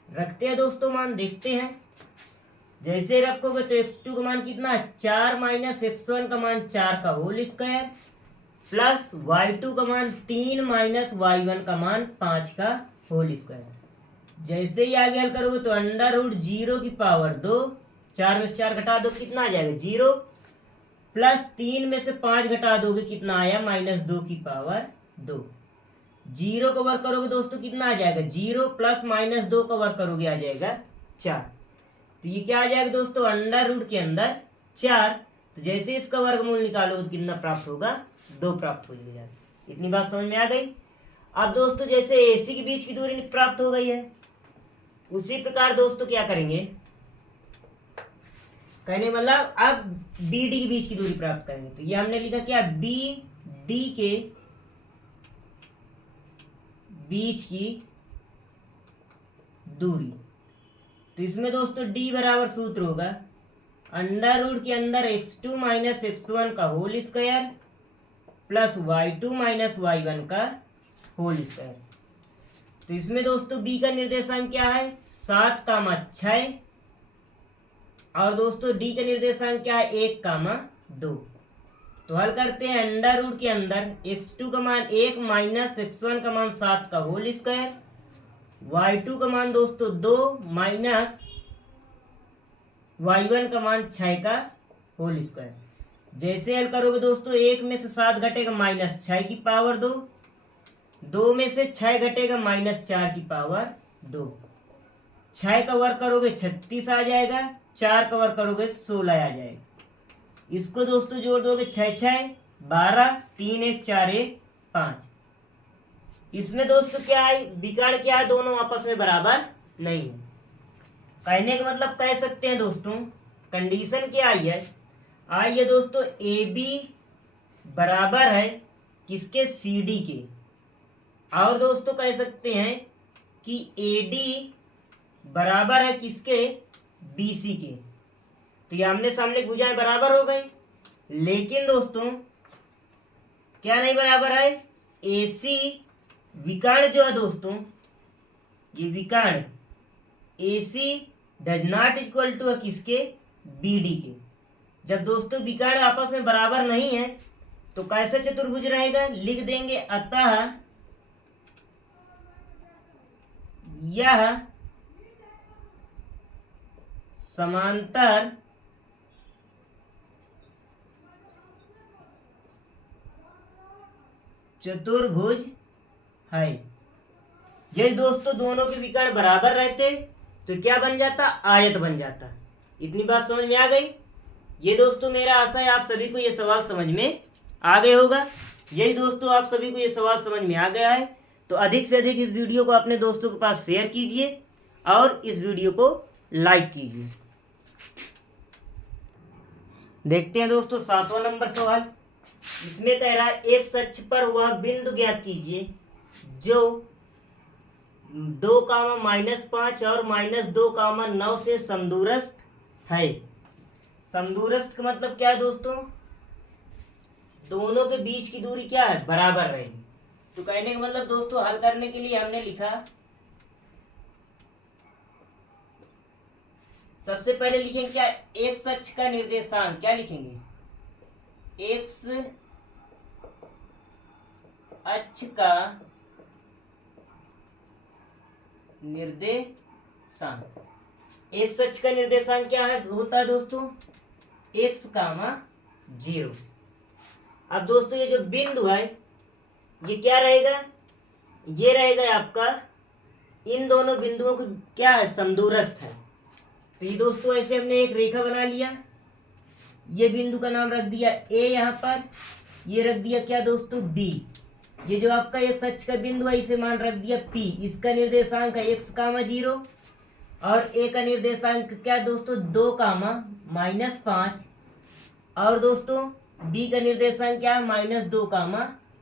रखते हैं दोस्तों मान। देखते हैं जैसे रखोगे तो x2 का मान कितना है, 4 माइनस x1 का मान 4 का होल स्क्वायर प्लस y2 का मान 3 माइनस y1 का मान 5 का होल स्क्वायर। जैसे ही आगे हल करोगे तो अंडर रूट 0 की पावर 2, 4 में से 4 घटा दो, कितना आ जाएगा 0, प्लस 3 में से 5 घटा दोगे कितना आया, -2 की पावर 2। 0 का वर्ग करोगे दोस्तों कितना आ जाएगा, 0 प्लस -2 का वर्ग करोगे आ जाएगा 4। तो ये क्या आ जाएगा दोस्तों, अंडर रूट के अंदर 4। तो जैसे इसका वर्गमूल निकालोगे तो कितना प्राप्त होगा, 2 प्राप्त हो जाएगा। इतनी बात समझ में आ गई। अब दोस्तों जैसे AC के बीच की दूरी प्राप्त हो गई है, उसी प्रकार दोस्तों क्या करेंगे, कहने मतलब अब BD के बीच की दूरी प्राप्त करेंगे। तो ये हमने लिखा क्या, BD के बीच की दूरी। तो इसमें दोस्तों D बराबर सूत्र होगा अंडर रूट के अंदर x2 माइनस x1 का whole square plus y2 minus y1 का होल स्क्वायर। तो इसमें दोस्तों B का निर्देशांक क्या है, 7, 6, और दोस्तों D का निर्देशांक क्या है, 1, 2। तो हल करते हैं, अंडर रूट के अंदर x2 का मान 1 माइनस x1 का मान 7 का होल स्क्वायर, y2 का मान दोस्तों 2 माइनस y1 का मान 6 का होल स्क्वायर। जैसे हल करोगे दोस्तों, 1 में से 7 घटेगा -6 की पावर 2, 2 में से 6 घटेगा -4 की पावर 2। 6 का वर्ग करोगे 36 आ जाएगा, 4 का वर्ग करोगे 16 आ जाएगा। इसको दोस्तों जोड़ दोगे 6, 6, 12, 3, 1, 4, 1, 5। इसमें दोस्तों क्या है, विकर्ण क्या है, दोनों आपस में बराबर नहीं है। कहने का मतलब कह सकते हैं दोस्तों, कंडीशन क्या आई है दोस्तों, AB बराबर है किसके, CD के। और दोस्तों कह सकते हैं कि AD बराबर है किसके, BC के। तो ये आमने सामने भुजाएं बराबर हो गई। लेकिन दोस्तों क्या नहीं बराबर है, AC विकर्ण जो है दोस्तों, ये विकर्ण AC does not equal to है किसके, BD के। जब दोस्तों विकर्ण आपस में बराबर नहीं है तो कैसे चतुर्भुज रहेगा, लिख देंगे अतः यह समांतर चतुर्भुज है। यदि दोस्तों दोनों के विकर्ण बराबर रहते तो क्या बन जाता, आयत बन जाता। इतनी बात समझ में आ गई। ये दोस्तों मेरा आशा है आप सभी को ये सवाल समझ में आ गए होगा। यही दोस्तों आप सभी को ये सवाल समझ में आ गया है तो अधिक से अधिक इस वीडियो को अपने दोस्तों के पास शेयर कीजिए और इस वीडियो को लाइक कीजिए। देखते हैं दोस्तों 7वां नंबर सवाल। इसमें कह रहा है एक अक्ष पर वह बिंदु ज्ञात कीजिए जो 2, -5 और -2, 9 से समदूरस्थ है। समदूरस्थ का मतलब क्या है दोस्तों, दोनों के बीच की दूरी क्या है, बराबर रहेगी। तो कहने का मतलब दोस्तों हल करने के लिए हमने लिखा, सबसे पहले लिखेंगे क्या, एक्स अक्ष का निर्देशांक क्या लिखेंगे, एक्स अक्ष का निर्देशांक। एक्स अक्ष का निर्देशांक क्या है, होता है दोस्तों x, 0। अब दोस्तों ये जो बिंदु है ये क्या रहेगा, ये रहेगा आपका इन दोनों बिंदुओं को क्या है, समदूरस्थ है। तो ये दोस्तों ऐसे हमने एक रेखा बना लिया, ये बिंदु का नाम रख दिया A यहाँ पर, ये रख दिया क्या दोस्तों B। ये जो आपका एक्स अक्ष का बिंदु है इसे मान रख दिया P। इसका निर्देशांक है x, 0 और A का निर्देशांक क्या दोस्तों 2, -5 और दोस्तों B का निर्देशांक क्या है -2,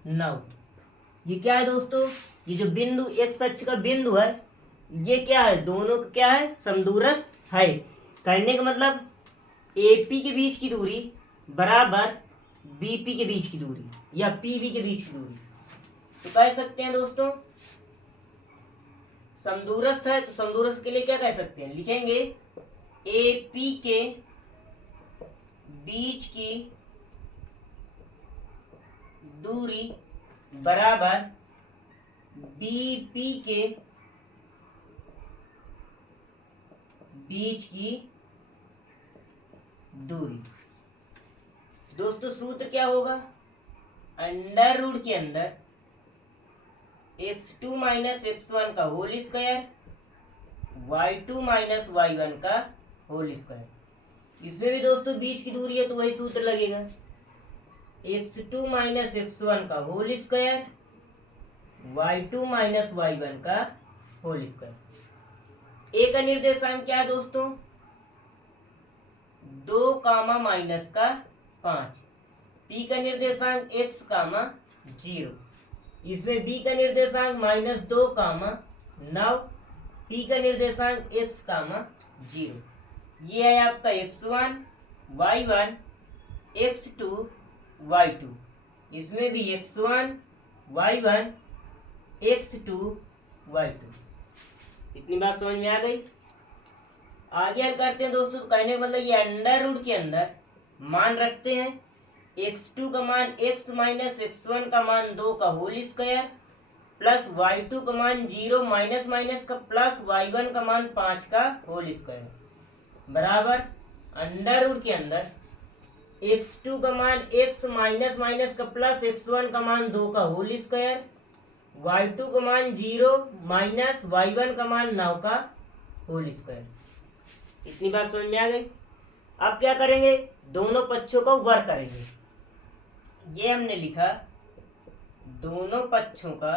9। ये क्या है दोस्तों, ये जो बिंदु एक्स अक्ष का बिंदु है ये क्या है, दोनों का क्या है, समदूरस्थ है। कहने का मतलब AP के बीच की दूरी बराबर BP के बीच की दूरी या PB के बीच की दूरी। तो कह सकते हैं दोस्तों समदूरस्थ है, तो समदूरस्थ के लिए क्या कह सकते हैं, लिखेंगे AP के बीच की दूरी बराबर BP के बीच की दूरी। दोस्तों सूत्र क्या होगा, अंडर रूट के अंदर x2 माइनस x1 का whole square y2 minus y1 का होल स्क्वायर। इसमें भी दोस्तों बीच की दूरी है तो वही सूत्र लगेगा, x2 माइनस x1 का whole square y2 minus y1 का होल स्क्वायर। ए का निर्देशांक क्या है दोस्तों, 2 कामा माइनस का 5, पी का निर्देशांक x कामा 0, इसमें बी का निर्देशांक -2 कामा 9, पी का निर्देशांक x कामा 0। ये है आपका x1 y1 x2 y2, इसमें भी x1 y1 x2 y2। इतनी बात समझ में आ गई। आगे हल करते हैं दोस्तों, तो कहने का मतलब ये अंडर रूट के अंदर मान रखते हैं, x2 का मान x माइनस x1 का मान 2 का होल स्क्वायर प्लस y2 का मान 0 माइनस माइनस का प्लस y1 का मान 5 का होल स्क्वायर बराबर अंडर रूट के अंदर x2 का मान x माइनस माइनस का प्लस x1 का मान 2 का होल स्क्वायर y2 का मान 0 माइनस y1 का मान 9 का होल स्क्वायर। इतनी बात समझ में आ गई। अब क्या करेंगे, दोनों पक्षों का वर्ग करेंगे। ये हमने लिखा दोनों पक्षों का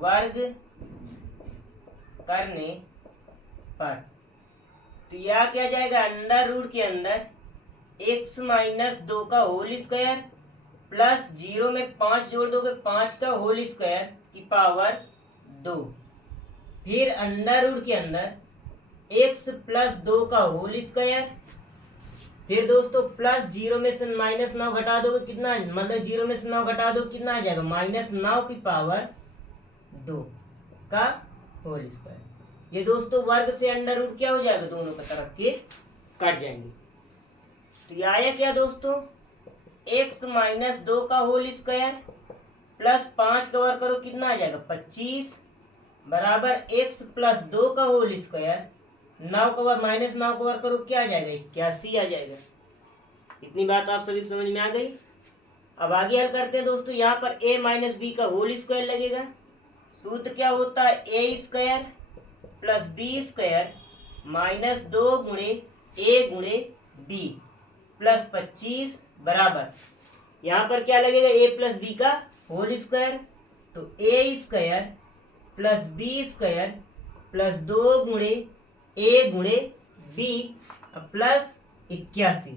वर्ग करने पर तो यह क्या जाएगा, अंडर रूट के अंदर x माइनस 2 का होल स्क्वायर प्लस 0 में 5 जोड़ दोगे 5 का होल स्क्वायर की पावर 2, फिर अंडर रूट के अंदर x प्लस 2 का होल स्क्वायर, फिर दोस्तों प्लस 0 में से -9 घटा दोगे कितना, मतलब 0 में से 9 घटा दो कितना आ जाएगा, -9 की पावर 2 का होल स्क्वायर। ये दोस्तों वर्ग से अंडर रूट क्या हो जाएगा, दोनों की तरफ के कट जाएंगे। तो ये आया क्या दोस्तों, x माइनस 2 का होल स्क्वायर प्लस 5 का वर्ग करो कितना आ जाएगा 25 बराबर x प्लस 2 का होल स्क्वायर 9 का वर्ग माइनस 9 का वर्ग करो क्या आ जाएगा 81 आ जाएगा। इतनी बात आप सभी समझ में आ गई। अब आगे हल करते हैं दोस्तों, यहाँ पर a माइनस बी का होल स्क्वायर लगेगा। सूत्र क्या होता है, a square plus B square minus 2 गुणे a गुणे b प्लस 25 बराबर यहाँ पर क्या लगेगा, a प्लस बी का होल स्क्वायर, तो a square plus B square plus 2 गुणे a गुणे b प्लस 81।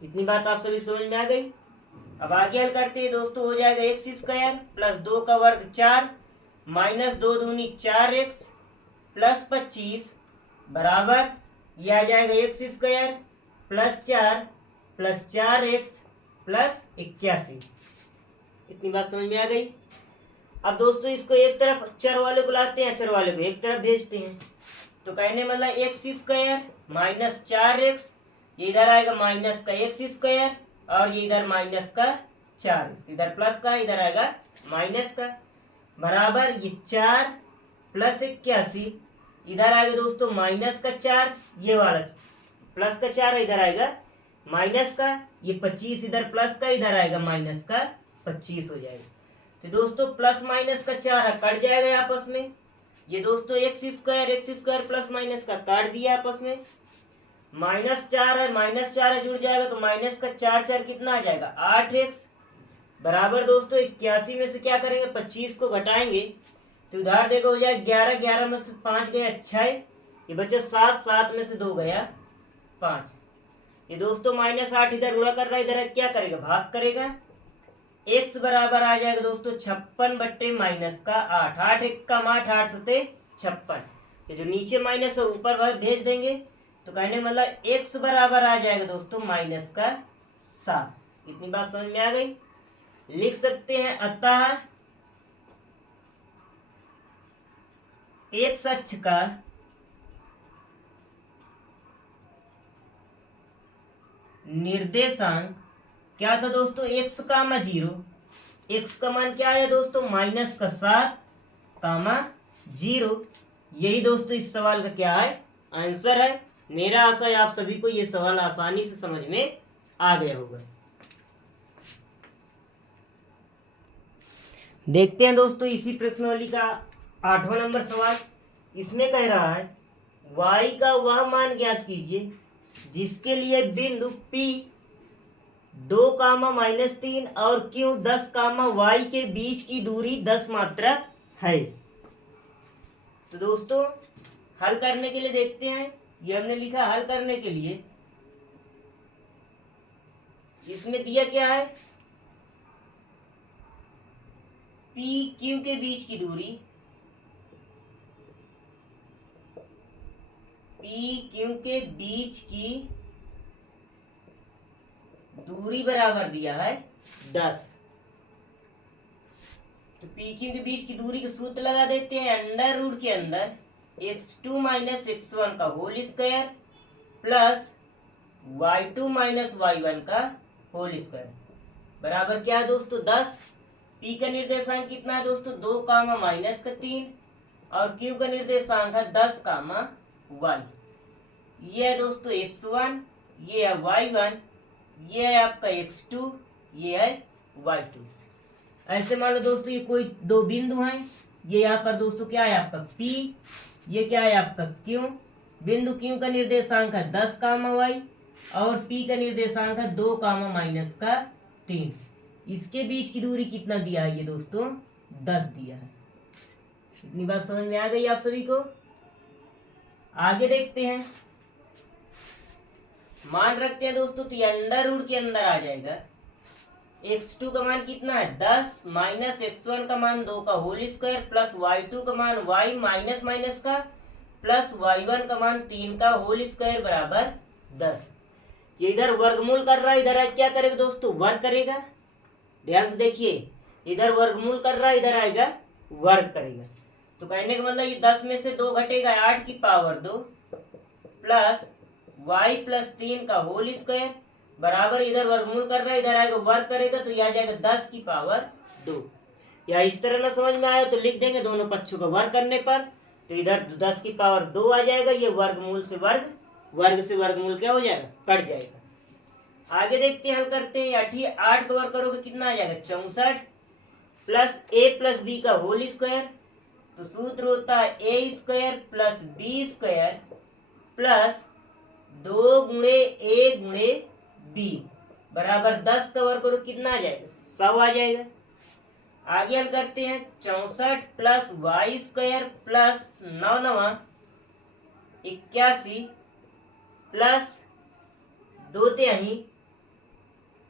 इतनी बात आप सभी समझ में आ गई। अब आगे हल करते हैं दोस्तों, हो जाएगा x स्क्वायर प्लस 2 का वर्ग 4 माइनस 2 दूनी 4x प्लस 25 बराबर यह आ जाएगा x square plus 4 plus 4x plus 81। इतनी बात समझ में आ गई। अब दोस्तों इसको एक तरफ चर वाले को लाते हैं, चर वाले को एक तरफ भेजते हैं, तो कहने मतलब x स्क्वायर माइनस 4x, ये इधर आएगा माइनस का x स्क्वायर और ये इधर माइनस का 4x, इधर प्लस का इधर आएगा माइनस का बराबर ये 4 प्लस 81, इधर आएगा दोस्तों माइनस का 4, ये वाला प्लस का 4 इधर आएगा माइनस का, ये 25 इधर प्लस का इधर आएगा माइनस का 25 हो जाएगा। तो दोस्तों प्लस माइनस का 4 कट जाएगा आपस में, ये दोस्तों x स्क्वायर प्लस माइनस का काट दिया आपस में, -4 है -4 है जुड़ जाएगा तो माइनस का 4 कितना आ जाएगा 8x बराबर दोस्तों 81 में से क्या करेंगे 25 को घटाएंगे तो उधार देखो हो जाएगा 11, 11 में से 5 गया 6, ये बचा 7, 7 में से 2 गया 5। ये दोस्तों -8 इधर गुणा कर रहा है, इधर क्या करेगा भाग करेगा, x बराबर आ जाएगा दोस्तों 56 बट्टे माइनस का 8, 8 एक कम 8, 8 सते 56, ये जो नीचे माइनस है ऊपर भेज देंगे तो कहने मतलब x बराबर आ जाएगा दोस्तों माइनस का 7। इतनी बात समझ में आ गई। लिख सकते हैं अतः x अक्ष का निर्देशांक क्या था दोस्तों x कामा 0, x का मान क्या है दोस्तों माइनस का 7 कामा 0, यही दोस्तों इस सवाल का क्या है आंसर है। मेरा आशा है आप सभी को ये सवाल आसानी से समझ में आ गया होगा। देखते हैं दोस्तों इसी प्रश्नावली का 8वां नंबर सवाल। इसमें कह रहा है y का वह मान ज्ञात कीजिए जिसके लिए बिंदु P 2, -3 और Q 10, y के बीच की दूरी 10 मात्रक है। तो दोस्तों हल करने के लिए देखते हैं, ये हमने लिखा हल करने के लिए। इसमें दिया क्या है, P Q के बीच की दूरी, P Q के बीच की दूरी बराबर दिया है 10। तो पी क्यू के बीच की दूरी का सूत्र लगा देते हैं। अंडर रूट के अंदर x2 - x1 का whole square plus y2 - y1 का होल स्क्वायर बराबर क्या है दोस्तों 10। पी का निर्देशांक कितना है दोस्तों 2, -3 और क्यू का निर्देशांक है 10, 1। ये है दोस्तों x1, ये है y1, ये है आपका x2, ये है y2। ऐसे मान लो दोस्तों ये कोई दो बिंदु हैं। ये यहाँ पर दोस्तों क्या है आपका P, ये क्या है आपका Q। बिंदु Q का निर्देशांक है 10, y और P का निर्देशांक है 2, -3। इसके बीच की दूरी कितना दिया है ये दोस्तों 10 दिया है। इतनी बात समझ में आ गई आप सभी को। आगे देखते हैं, मान रखते हैं दोस्तों तो ये अंडर रूट के अंदर आ जाएगा। x2 का मान कितना है 10 माइनस x1 का मान 2 का होल स्क्वायर प्लस y2 का मान y माइनस माइनस का प्लस y1 का मान 3 का होल स्क्वायर बराबर 10। ये इधर वर्गमूल कर रहा है, इधर क्या करेगा दोस्तों वर्ग करेगा। ध्यान से देखिए, इधर वर्गमूल कर रहा है, इधर आएगा वर्ग करेगा। तो कहने का मतलब ये 10 में से 2 घटेगा 8 की पावर 2 प्लस y प्लस 3 का होल स्क्वायर बराबर इधर वर्गमूल कर रहा है, इधर आएगा वर्ग करेगा तो यह आ जाएगा 10 की पावर 2। या इस तरह ना समझ में आया तो लिख देंगे दोनों पक्षों का वर्ग करने पर, तो इधर 10 की पावर 2 आ जाएगा। ये वर्गमूल से वर्ग, वर्ग से वर्गमूल क्या हो जाएगा कट जाएगा। आगे देखते हैं, हल करते हैं। 8 का वर्ग करोगे कितना आ जाएगा 64 प्लस a प्लस बी का होल स्क्वायर। तो सूत्र होता है a square plus B square plus 2 गुणे a गुणे b बराबर 10 का वर्ग करो कितना आ जाएगा 100 आ जाएगा। आगे हल करते हैं। 64 plus Y square plus 9 9 81 plus 2 3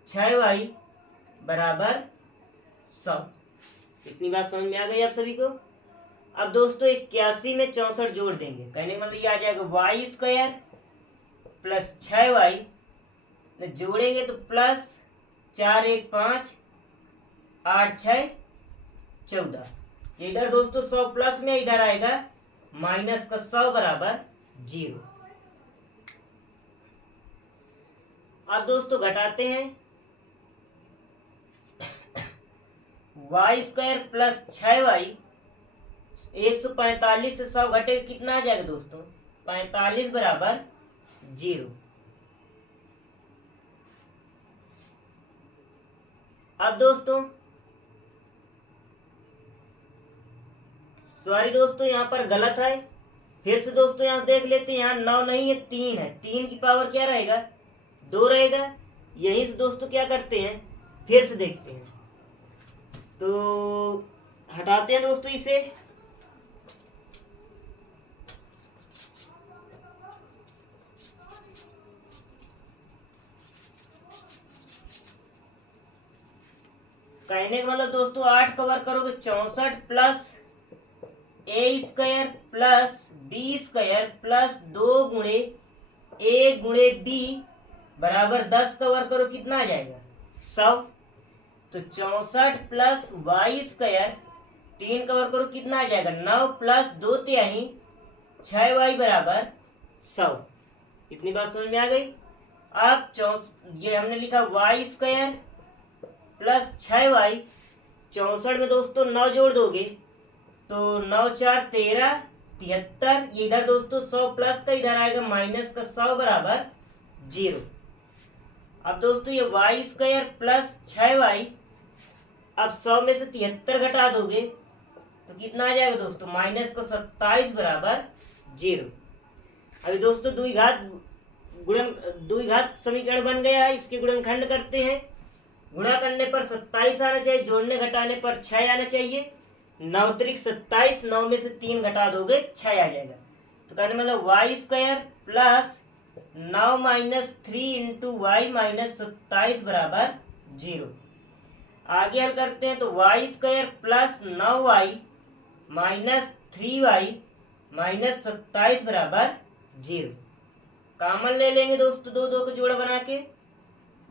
6y बराबर 100। इतनी बात समझ में आ गई आप सभी को। अब दोस्तों 81 में 64 जोड़ देंगे, कहने का मतलब ये आ जाएगा वाई स्क्वायर प्लस 6y जोड़ेंगे तो प्लस 4 1 5 8 6 14। इधर दोस्तों 100 प्लस में इधर आएगा माइनस का 100 बराबर 0। अब दोस्तों घटाते हैं। वाई स्क्वायर प्लस 6y 145 से 100 घटेगा कितना आ जाएगा दोस्तों 45 बराबर 0। अब दोस्तों सॉरी दोस्तों यहाँ पर गलत है, फिर से दोस्तों यहाँ देख लेते हैं। यहाँ 9 नहीं है 3 है, 3 की पावर क्या रहेगा 2 रहेगा। यहीं से दोस्तों क्या करते हैं फिर से देखते हैं, तो हटाते हैं दोस्तों इसे। कहने का मतलब दोस्तों 8 का वर्ग करोगे 64 plus a square plus B square plus 2 गुणे ए गुणे बी बराबर 10 का वर्ग करो कितना आ जाएगा 100। तो 64 प्लस वाई स्क्वायर 3 का वर्ग करो कितना आ जाएगा 9 प्लस 2 3 6y बराबर 100। इतनी बात समझ में आ गई। अब ये हमने लिखा वाई स्क्वायर प्लस 6y 64 में दोस्तों 9 जोड़ दोगे तो 9 4 13 73, इधर दोस्तों 100 प्लस का इधर आएगा माइनस का 100 बराबर 0। अब दोस्तों ये वाई स्क्वायर प्लस 6y, अब 100 में से 73 घटा दोगे तो कितना आ जाएगा दोस्तों, माइनस का 27 बराबर 0। अभी दोस्तों द्विघात समीकरण बन गया है, इसके गुणनखंड करते हैं। गुणा करने पर 27 आना चाहिए, जोड़ने घटाने पर 6 आना चाहिए। 9 त्रिक 27, 9 में से 3 घटा दोगे 6 आ जाएगा। तो कहने मतलब Y square plus 9 minus 3 into Y minus 27 बराबर 0। आगे हल करते हैं तो Y square plus 9y minus 3y minus 27 बराबर 0। कॉमन ले लेंगे दोस्तों, दो दो का जोड़ा बना के।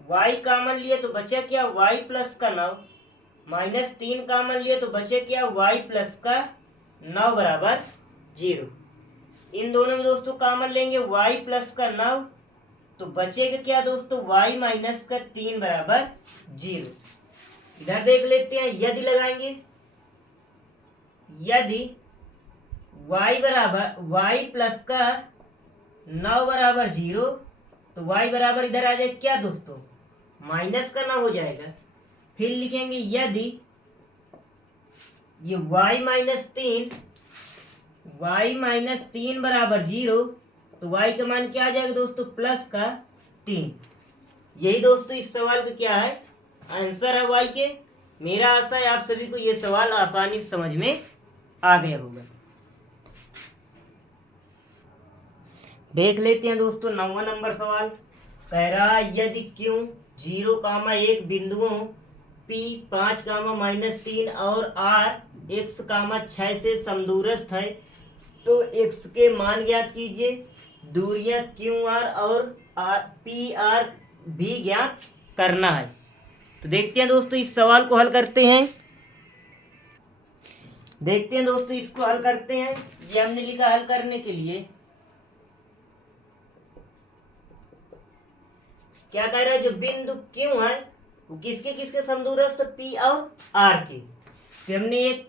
y कॉमन लिए तो बचा क्या, y प्लस का 9 माइनस 3 कॉमन लिए तो बचे क्या, y प्लस का 9 बराबर 0। इन दोनों में दोस्तों कॉमन लेंगे y प्लस का 9 तो बचेगा क्या दोस्तों, y माइनस का 3 बराबर 0। इधर देख लेते हैं, यदि लगाएंगे, यदि y प्लस का 9 बराबर 0 तो y बराबर इधर आ जाए क्या दोस्तों, माइनस का 9 हो जाएगा। फिर लिखेंगे यदि ये y माइनस 3 बराबर 0 तो y का मान क्या आ जाएगा दोस्तों, प्लस का 3। यही दोस्तों इस सवाल का क्या है, आंसर है y के। मेरा आशा है आप सभी को ये सवाल आसानी से समझ में आ गया होगा। देख लेते हैं दोस्तों 9वां नंबर सवाल। कह रहा यदि क्यों 0, 1 बिंदुओं P 5, -3 और R x, 6 से समदूरस्थ है तो x के मान ज्ञात कीजिए। दूरियां QR और PR भी ज्ञात करना है। तो देखते हैं दोस्तों इस सवाल को हल करते हैं। देखते हैं दोस्तों इसको हल करते हैं। ये हमने लिखा हल करने के लिए, क्या कह रहा है, जो बिंदु क्यों है वो किसके किसके समदूरस्थ, P और R के। तो हमने एक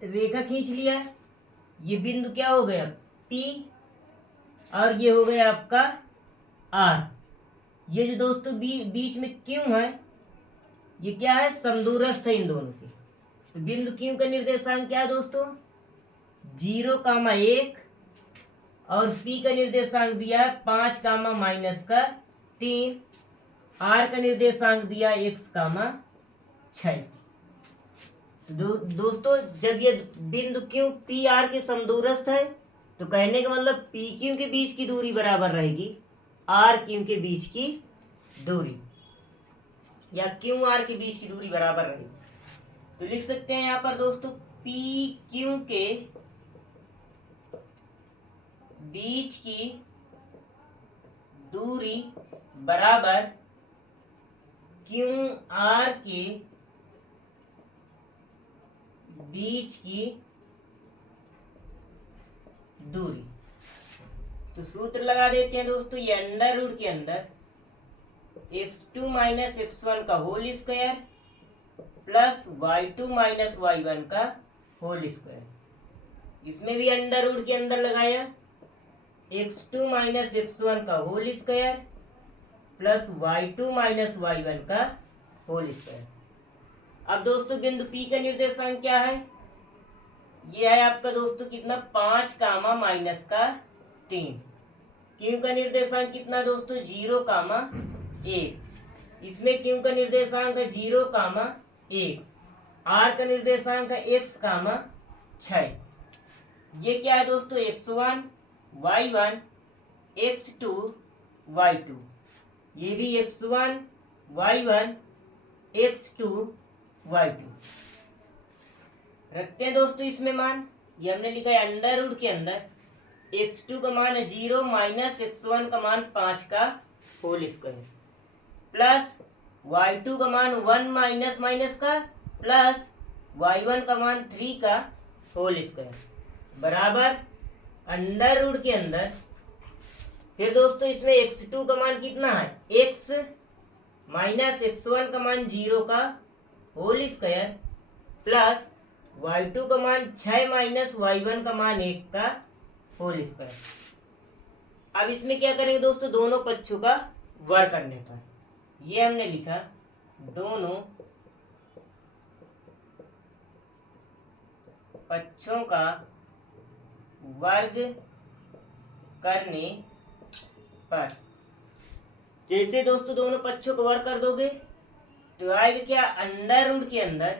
रेखा खींच लिया, ये बिंदु क्या हो गया P और ये हो गया आपका R। ये जो दोस्तों बीच में क्यों है, ये क्या है, समदूरस्थ है इन दोनों के। तो बिंदु क्यों का निर्देशांक क्या है दोस्तों, 0, 1 और P का निर्देशांक दिया है 5, -3। R का निर्देशांक दिया x, 6। तो दोस्तों जब ये बिंदु क्यों P R के समदूरस्थ है तो कहने का मतलब P क्यों के बीच की दूरी बराबर रहेगी R क्यों के बीच की दूरी, या क्यों R के बीच की दूरी बराबर रहेगी। तो लिख सकते हैं यहाँ पर दोस्तों P क्यों के बीच की दूरी बराबर क्यों R के बीच की दूरी। तो सूत्र लगा देते हैं दोस्तों, ये अंडर रूट के अंदर x2 माइनस x1 का whole square plus y2 minus y1 का होल स्क्वायर। इसमें भी अंडर रूट के अंदर लगाया x2 माइनस x1 का whole square plus y2 minus y1 का होल स्क्वायर। अब दोस्तों बिंदु P का निर्देशांक क्या है, ये है आपका दोस्तों कितना, 5, -3। Q का निर्देशांक कितना दोस्तों, 0, 1। इसमें Q का निर्देशांक है 0, 1। R का निर्देशांक है x, 6। ये क्या है दोस्तों, x1 y1 x2 y2। ये भी x1 y1 x2 y2 रखते हैं दोस्तों इसमें मान। ये हमने लिखा है अंडर रूट के अंदर x2 का मान है 0 माइनस x1 का मान 5 का होल स्क्वायर प्लस y2 का मान 1 माइनस माइनस का प्लस y1 का मान 3 का होल स्क्वायर बराबर अंडर रूट के अंदर। फिर दोस्तों इसमें x2 का मान कितना है, x माइनस x1 का मान 0 का होल स्क्वायर प्लस y2 का मान 6 माइनस y1 का मान 1 का होल स्क्वायर। अब इसमें क्या करेंगे दोस्तों, दोनों पक्षों का वर्ग करने पर ये हमने लिखा दोनों पक्षों का वर्ग करने पर। जैसे दोस्तों दोनों पक्षों को वर्ग कर दोगे तो आएगा क्या, अंडर रूट के अंदर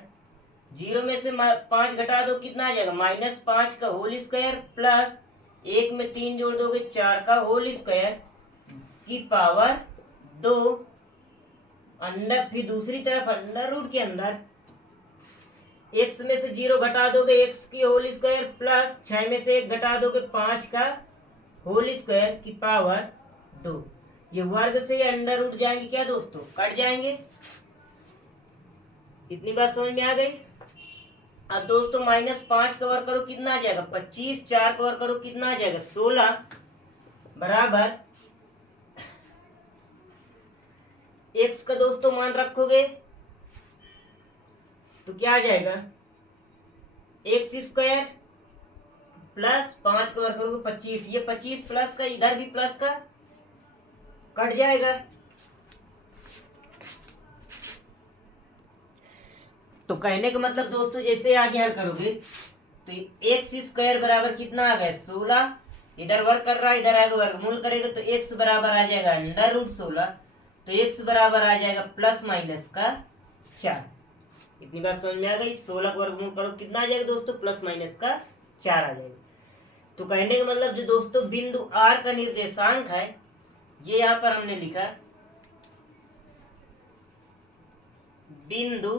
0 में से 5 घटा दो, कितना आ जाएगा -5 का होल स्क्वायर प्लस 1 में 3 जोड़ दोगे 4 का होल स्क्वायर की पावर 2। अंडर, फिर दूसरी तरफ अंडर रूट के अंदर x में से 0 घटा दोगे x की होल स्क्वायर प्लस 6 में से 1 घटा दोगे 5 का होल स्क्वायर की पावर 2। ये वर्ग से अंडर रूट जाएंगे क्या दोस्तों, कट जाएंगे। इतनी बात समझ में आ गई। अब दोस्तों -5 का वर्ग करो कितना आ जाएगा 25, 4 का वर्ग करो कितना आ जाएगा 16 बराबर x का दोस्तों मान रखोगे तो क्या आ जाएगा x स्क्वायर प्लस 5 का वर्ग करोगे 25, ये 25 प्लस का इधर भी प्लस का कट जाएगा। तो कहने का मतलब दोस्तों जैसे आगे हल करोगे तो एक्स स्क्वायर बराबर कितना आ गया 16, इधर वर्ग कर रहा है इधर आएगा वर्गमूल करेगा तो एक्स बराबर आ जाएगा अंडर रूट 16, तो एक्स बराबर आ जाएगा प्लस माइनस का 4। इतनी बात समझ में आ गई। 16 का वर्गमूल करो कितना आ जाएगा दोस्तों, प्लस माइनस का 4 आ जाएगा। तो कहने का मतलब जो दोस्तों बिंदु आर का निर्देशांक है ये यहां पर हमने लिखा बिंदु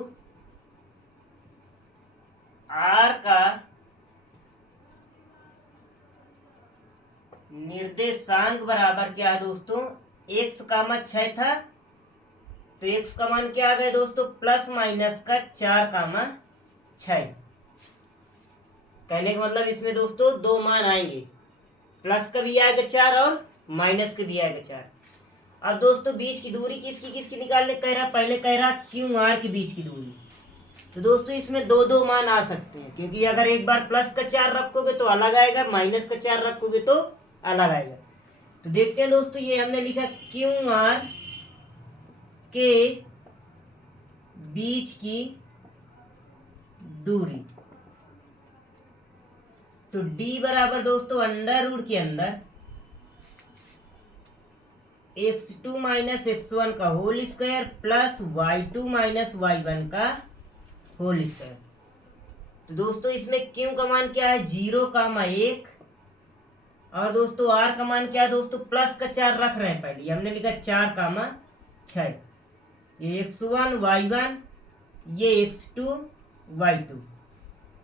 आर का निर्देशांक बराबर क्या है दोस्तों, x का मान 6 था तो x का मान क्या आ गया दोस्तों प्लस माइनस का 4 का मान 6। कहने का मतलब इसमें दोस्तों दो मान आएंगे, प्लस का भी आएगा 4 और माइनस का भी आएगा 4। अब दोस्तों बीच की दूरी किसकी किसकी निकालने कह रहा, पहले कह रहा क्यू आर के बीच की दूरी। तो दोस्तों इसमें दो दो मान आ सकते हैं क्योंकि अगर एक बार प्लस का 4 रखोगे तो अलग आएगा, माइनस का 4 रखोगे तो अलग आएगा। तो देखते हैं दोस्तों ये हमने लिखा क्यू आर के बीच की दूरी, तो d बराबर दोस्तों अंडर रूट के अंदर x2 माइनस x1 का whole square plus y2 minus y1 का होल स्क्वायर। तो दोस्तों इसमें क्यू का मान क्या है 0 कामा 1 और दोस्तों r का मान क्या है दोस्तों प्लस का 4 रख रहे हैं, पहले हमने लिखा 4 कामा 6, ये x1 y1 ये x2 y2।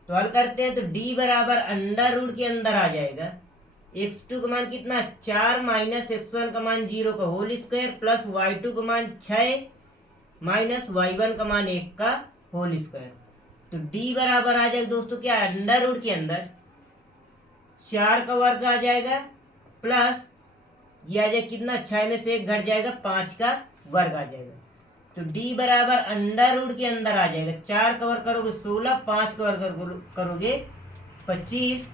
तो हल करते हैं तो d बराबर अंडर रूट के अंदर आ जाएगा x2 का मान कितना 4 माइनस x1 का मान 0 का होल स्क्वायर प्लस y2 का मान 6 माइनस y1 का मान 1 का होल स्क्वायर। तो d बराबर आ जाएगा दोस्तों क्या अंडर रूट के अंदर 4 का वर्ग आ जाएगा प्लस ये आ जाएगा कितना 6 में से 1 घट जाएगा 5 का वर्ग आ जाएगा। तो d बराबर अंडर रूट के अंदर आ जाएगा 4 का वर्ग करोगे 16, 5 का वर्ग करोगे 25।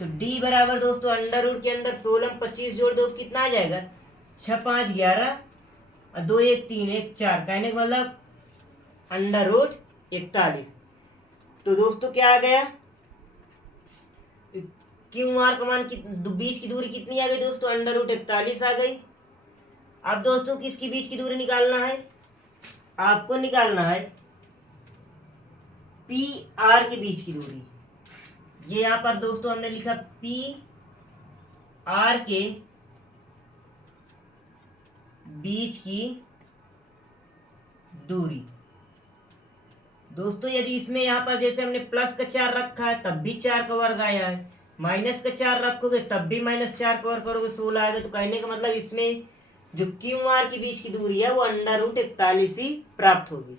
तो d बराबर दोस्तों अंडर रूट के अंदर 16 25 जोड़ दो कितना आ जाएगा 6 5 11 और 2 1 3 1 4, कहने का मतलब अंडर रूट 41। तो दोस्तों क्या आ गया क्यू आर का मान बीच की दूरी कितनी आ गई दोस्तों अंडर रूट 41 आ गई। अब दोस्तों किसकी बीच की दूरी निकालना है, आपको निकालना है पी आर के बीच की दूरी। ये यहां पर दोस्तों हमने लिखा पी आर के बीच की दूरी। दोस्तों यदि इसमें यहां पर जैसे हमने प्लस का 4 रखा है तब भी 4 का वर्ग आया है, माइनस का 4 रखोगे तब भी -4 का वर्ग करोगे 16 आएगा। तो कहने का मतलब इसमें जो क्यू आर के बीच की दूरी है वो अंडर रूट 41 ही प्राप्त होगी।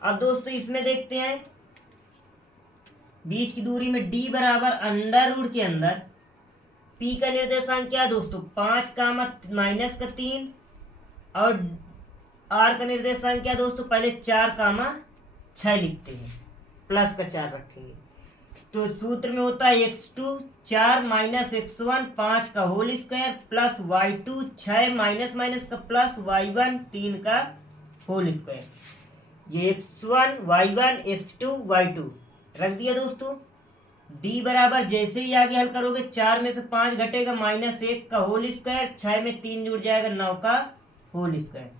अब दोस्तों इसमें देखते हैं बीच की दूरी में d बराबर अंडर रूट के अंदर p का निर्देशांक क्या है दोस्तों 5 कामा माइनस का 3 और r का निर्देशांक क्या दोस्तों पहले 4 कामा 6 लिखते हैं। प्लस का 4 रखेंगे। तो सूत्र में होता है x2 4 माइनस x1 5 का whole square plus y2 6 minus minus का प्लस y1 3 का होल स्क्वायर। ये x1 y1 x2 y2 रख दिया दोस्तों। d बराबर जैसे ही आगे हल करोगे 4 में से 5 घटेगा माइनस 1 का होल स्क्वायर, 6 में 3 जुड़ जाएगा 9 का होल स्क्वायर।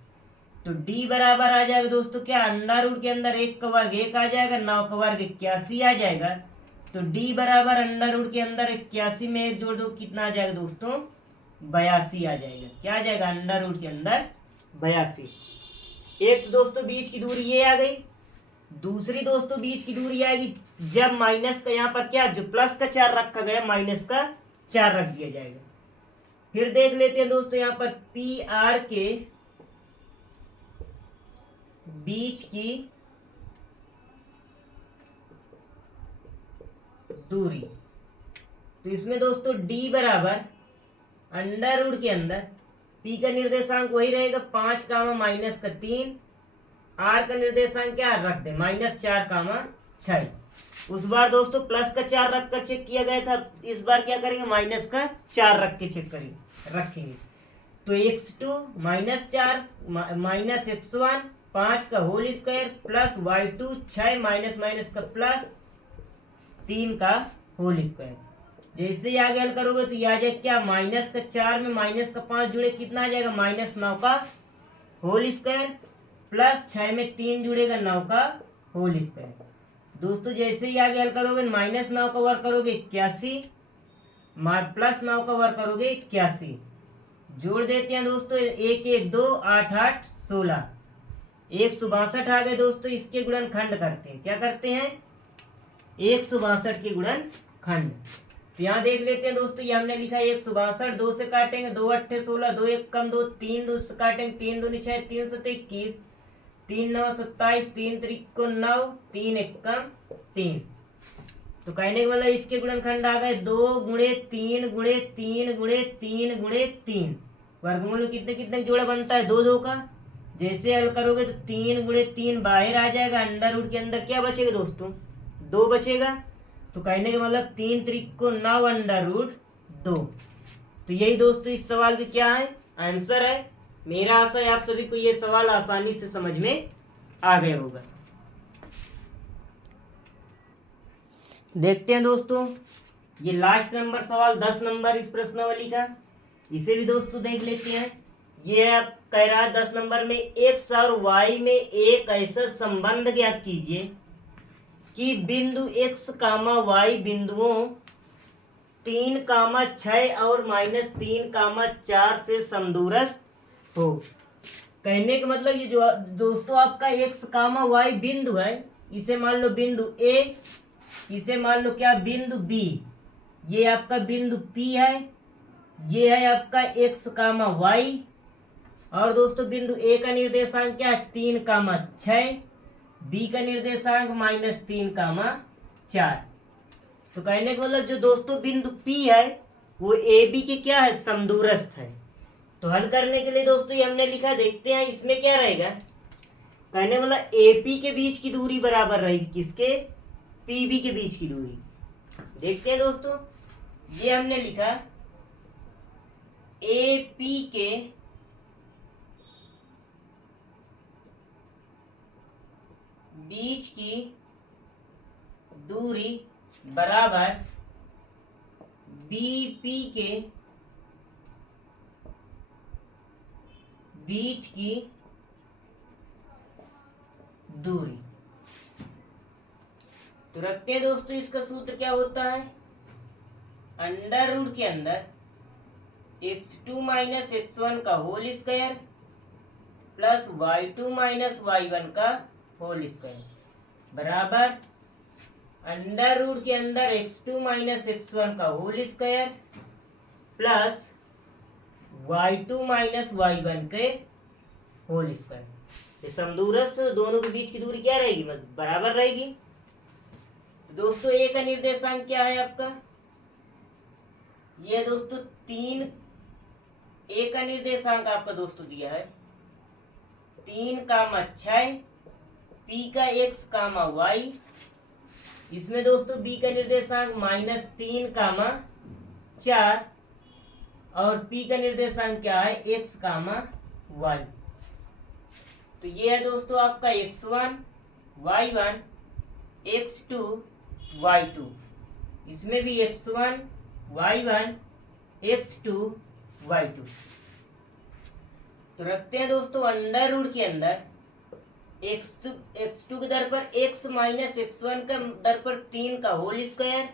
तो d बराबर आ जाएगा दोस्तों क्या, अंडर रूट के अंदर 1 का वर्ग 1 आ जाएगा, 9 का वर्ग 81 आ जाएगा। तो d बराबर अंडर रूट के अंदर 81 में 1 जोड़ दो, कितना आ जाएगा दोस्तों 82 आ जाएगा। क्या आ जाएगा अंडर रूट के अंदर 82। एक तो दोस्तों बीच की दूरी ये आ गई, दूसरी दोस्तों बीच की दूरी आएगी जब माइनस का यहाँ पर क्या जो प्लस का 4 रखा गया माइनस का 4 रख दिया जाएगा। फिर देख लेते हैं दोस्तों यहाँ पर पी आर के बीच की दूरी। तो इसमें दोस्तों d बराबर अंडर रूट के अंदर p का निर्देशांक वही रहेगा 5 कामा माइनस का 3, r का निर्देशांक क्या रख दे -4 कामा 6। उस बार दोस्तों प्लस का 4 रख कर चेक किया गया था, इस बार क्या करेंगे माइनस का 4 रख के चेक करेंगे रखेंगे। तो x2 -4 माइनस x1 5 का whole square plus y2 6 minus minus का प्लस 3 का होल स्क्वायर। जैसे ही आगे हल करोगे तो यह आ जाएगा क्या माइनस का 4 में माइनस का 5 जुड़े कितना आ जाएगा -9 का होल स्क्वायर प्लस 6 में 3 जुड़ेगा 9 का होल स्क्वायर। दोस्तों जैसे ही आगे हल करोगे -9 का वर्ग करोगे 81 प्लस 9 का वर्ग करोगे 81। जोड़ देते हैं दोस्तों 1 1 2 8 8 16 162 आ गए दोस्तों। इसके गुणनखंड करते हैं, क्या करते हैं 162 के गुणनखंड। तो यहाँ देख लेते हैं दोस्तों, ये हमने लिखा है 162, 2 से काटेंगे 2 8 16, 2 1 कम 2, 3 2 से काटेंगे 3 2 6, 3 7 21, 3 9 27, 3 3 9, 3 1 कम 3। तो कहने का मतलब इसके गुणनखंड आ गए 2 गुणे 3 गुणे 3 गुणे 3 गुणे 3। वर्गमूल में कितने कितने जोड़ा बनता है 2 2 का। जैसे हल करोगे तो 3 गुणे 3 बाहर आ जाएगा, अंडर रूट के अंदर क्या बचेगा दोस्तों 2 बचेगा। तो कहने का मतलब 3 3 9 अंडर रूट 2। तो यही दोस्तों इस सवाल का क्या है आंसर है। मेरा आशा है आप सभी को ये सवाल आसानी से समझ में आ गया होगा। देखते हैं दोस्तों ये लास्ट नंबर सवाल 10 नंबर इस प्रश्नावली का, इसे भी दोस्तों देख लेते हैं। ये आप कह रहा है 10 नंबर में x और y में एक ऐसा संबंध ज्ञात कीजिए कि बिंदु x कामा y बिंदुओं 3 कामा 6 और -3 कामा 4 से समदूरस्थ हो। कहने का मतलब ये जो दोस्तों आपका x कामा y बिंदु है, इसे मान लो बिंदु A, इसे मान लो क्या बिंदु B, ये आपका बिंदु P है, ये है आपका x कामा y। और दोस्तों बिंदु A का निर्देशांक क्या है 3 कामा 6, B का निर्देशांक -3 कामा 4। तो कहने का मतलब जो दोस्तों बिंदु P है वो AB के क्या है समदूरस्थ है। तो हल करने के लिए दोस्तों ये हमने लिखा, देखते हैं इसमें क्या रहेगा। कहने वाला AP के बीच की दूरी बराबर रहेगी किसके PB के बीच की दूरी। देखते हैं दोस्तों ये हमने लिखा AP के बीच की दूरी बराबर BP के बीच की दूरी। तो रखते हैं दोस्तों इसका सूत्र क्या होता है, अंडर रूट के अंदर x2 माइनस x1 का whole square plus y2 minus y1 का होल स्क्वायर बराबर अंडर रूट के अंदर x2 माइनस x1 का whole square plus y2 minus y1 के होल स्क्वायर। ये समदूरस्थ दोनों के बीच की दूरी क्या रहेगी मतलब बराबर रहेगी। तो दोस्तों a का निर्देशांक क्या है आपका, ये दोस्तों 3, a का निर्देशांक आपका दोस्तों दिया है 3 कामा 6, p का x कामा y इसमें दोस्तों बी का निर्देशांक -3, 4 और पी का निर्देशांक क्या है x, y। तो ये है दोस्तों आपका x1 y1 x2 y2। इसमें भी x1 y1 x2 y2। तो रखते हैं दोस्तों अंडर रूट के अंदर x2 के दर पर x माइनस x1 का दर पर 3 का होल स्क्वायर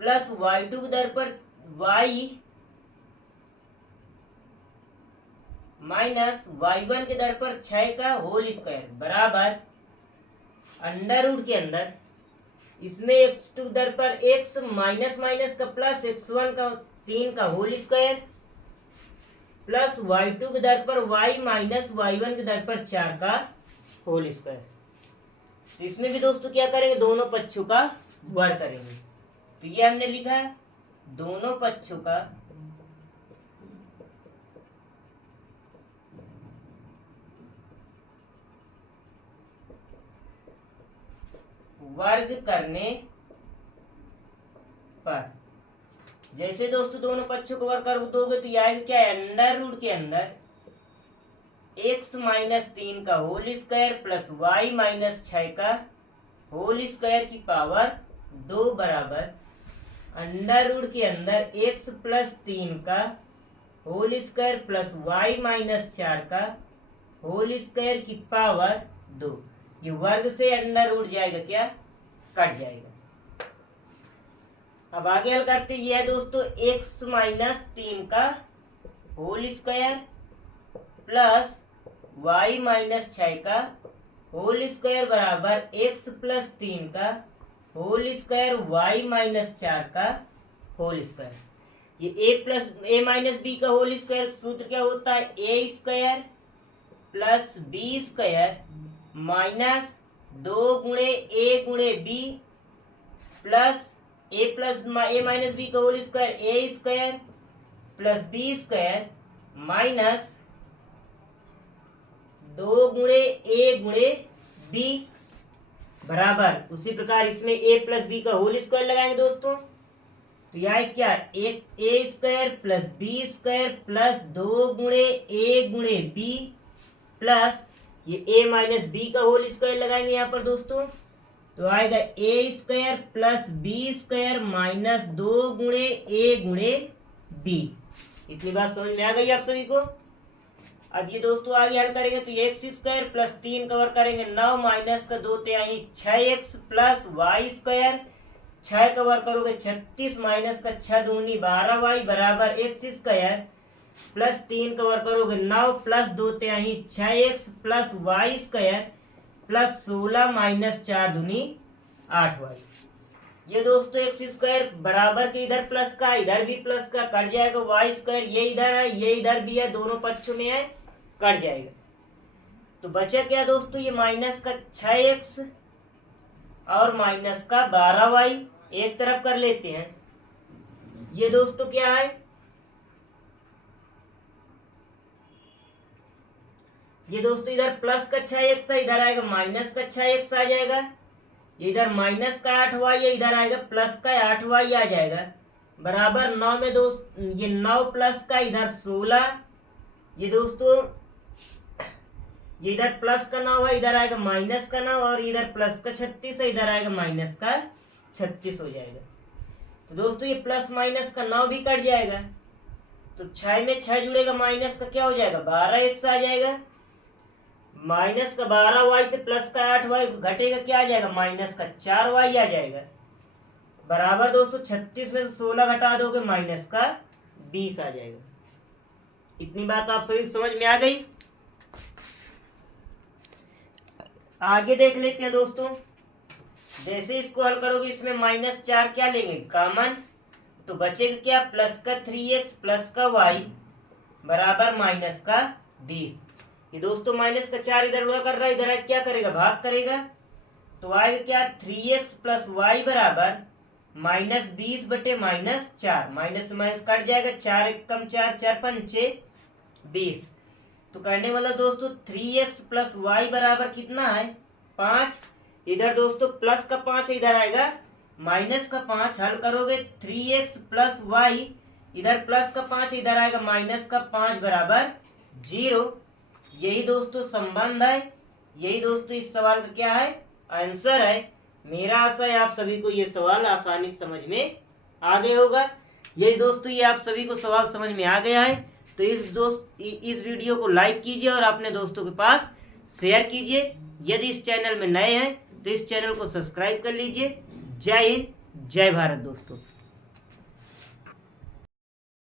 प्लस y2 के दर पर y माइनस y1 के दर पर 6 का होल स्क्वायर बराबर अंडर रूट के अंदर इसमें x2 दर पर x माइनस माइनस का प्लस x1 का 3 का होल स्क्वायर प्लस y2 के दर पर y माइनस y1 के दर पर 4 का होल स्क्वायर। तो इसमें भी दोस्तों क्या करेंगे, दोनों पक्षों का वर्ग करेंगे। तो ये हमने लिखा है दोनों पक्षों का वर्ग करने पर, जैसे दोस्तों दोनों पक्षों को वर्ग कर दोगे तो ये आएगा क्या है, अंडर रूट के अंदर x माइनस 3 का whole square plus y minus 6 का होल स्क्वायर की पावर 2 बराबर अंडर रूट के अंदर x प्लस 3 का whole square plus y minus 4 का होल स्क्वायर की पावर 2। ये वर्ग से अंडर रूट जाएगा क्या, कट जाएगा। अब आगे हल करते ये है दोस्तों x माइनस 3 का whole square plus y minus 6 का होल स्क्वायर बराबर x प्लस 3 का होल स्क्वायर y माइनस 4 का होल स्क्वायर। ये a माइनस बी का होल स्क्वायर सूत्र क्या होता है, a square plus B square minus 2 गुणे a गुणे b plus a minus B का whole square a square plus B square minus 2 गुणे a गुणे b बराबर, उसी प्रकार इसमें a प्लस बी का होल स्क्वायर लगाएंगे दोस्तों। तो यह है क्या, एक a square plus B square plus 2 गुणे a गुणे b प्लस ये a माइनस बी का होल स्क्वायर लगाएंगे यहाँ पर दोस्तों। तो आएगा a square plus B square minus 2 गुणे a गुणे b। इतनी बात समझ में आ गई आप सभी को। अब ये दोस्तों आगे हल करेंगे तो एक्स स्क्वायर प्लस 3 कवर करेंगे 9 माइनस का 2 तिहाई 6x plus Y square 6 cover करोगे 36 माइनस का 6 दूनी 12y बराबर एक्स स्क्वायर प्लस 3 कवर करोगे 9 प्लस 2 तिहाई 6x plus Y square plus 16 minus 4 दूनी 8y। ये दोस्तों एक्स स्क्वायर बराबर के इधर प्लस का इधर भी प्लस का कट जाएगा, वाई स्क्वायर ये इधर है ये इधर भी है दोनों पक्षों में है कट जाएगा। तो बचा क्या दोस्तों, ये माइनस का 6x और माइनस का 12y एक तरफ कर लेते हैं। ये दोस्तों क्या है, ये दोस्तों इधर प्लस का 6x है इधर आएगा माइनस का 6x आ जाएगा। इधर माइनस का 8y है इधर आएगा प्लस का 8y आ जाएगा बराबर 9 में दोस्त ये 9 प्लस का इधर 16, ये दोस्तों ये इधर प्लस का 9 है इधर आएगा माइनस का 9 और इधर प्लस का 36 है इधर आएगा माइनस का 36 हो जाएगा। तो दोस्तों ये प्लस माइनस का 9 भी कट जाएगा तो 6 में 6 जुड़ेगा माइनस का क्या हो जाएगा 12x आ जाएगा। माइनस का 12y से प्लस का 8y घटेगा क्या आ जाएगा माइनस का 4y आ जाएगा बराबर दोस्तों 36 में से 16 घटा दोगे माइनस का 20 आ जाएगा। इतनी बात आप सभी समझ में आ गई। आगे देख लेते हैं दोस्तों, जैसे इसको हल करोगे इसमें -4 क्या लेंगे कॉमन, तो बचेगा क्या प्लस का 3x प्लस का y बराबर माइनस का 20। ये दोस्तों माइनस का 4 इधर उड़ा कर रहा है इधर क्या करेगा भाग करेगा तो आएगा क्या 3x प्लस वाई बराबर -20 बटे -4 माइनस से माइनस कट जाएगा 4 एक कम 4 4 पंचे 20। तो करने वाला दोस्तों 3x प्लस वाई बराबर कितना है 5। इधर दोस्तों प्लस का 5 इधर आएगा माइनस का 5, हल करोगे 3x प्लस वाई, इधर प्लस का 5 इधर आएगा माइनस का 5 बराबर 0। यही दोस्तों संबंध है, यही दोस्तों इस सवाल का क्या है, आंसर है। मेरा आशा है आप सभी को ये सवाल आसानी से समझ में आ गया होगा। यही दोस्तों ये आप सभी को सवाल समझ में आ गया है तो इस वीडियो को लाइक कीजिए और अपने दोस्तों के पास शेयर कीजिए। यदि इस चैनल में नए हैं तो इस चैनल को सब्सक्राइब कर लीजिए। जय हिंद, जय भारत दोस्तों।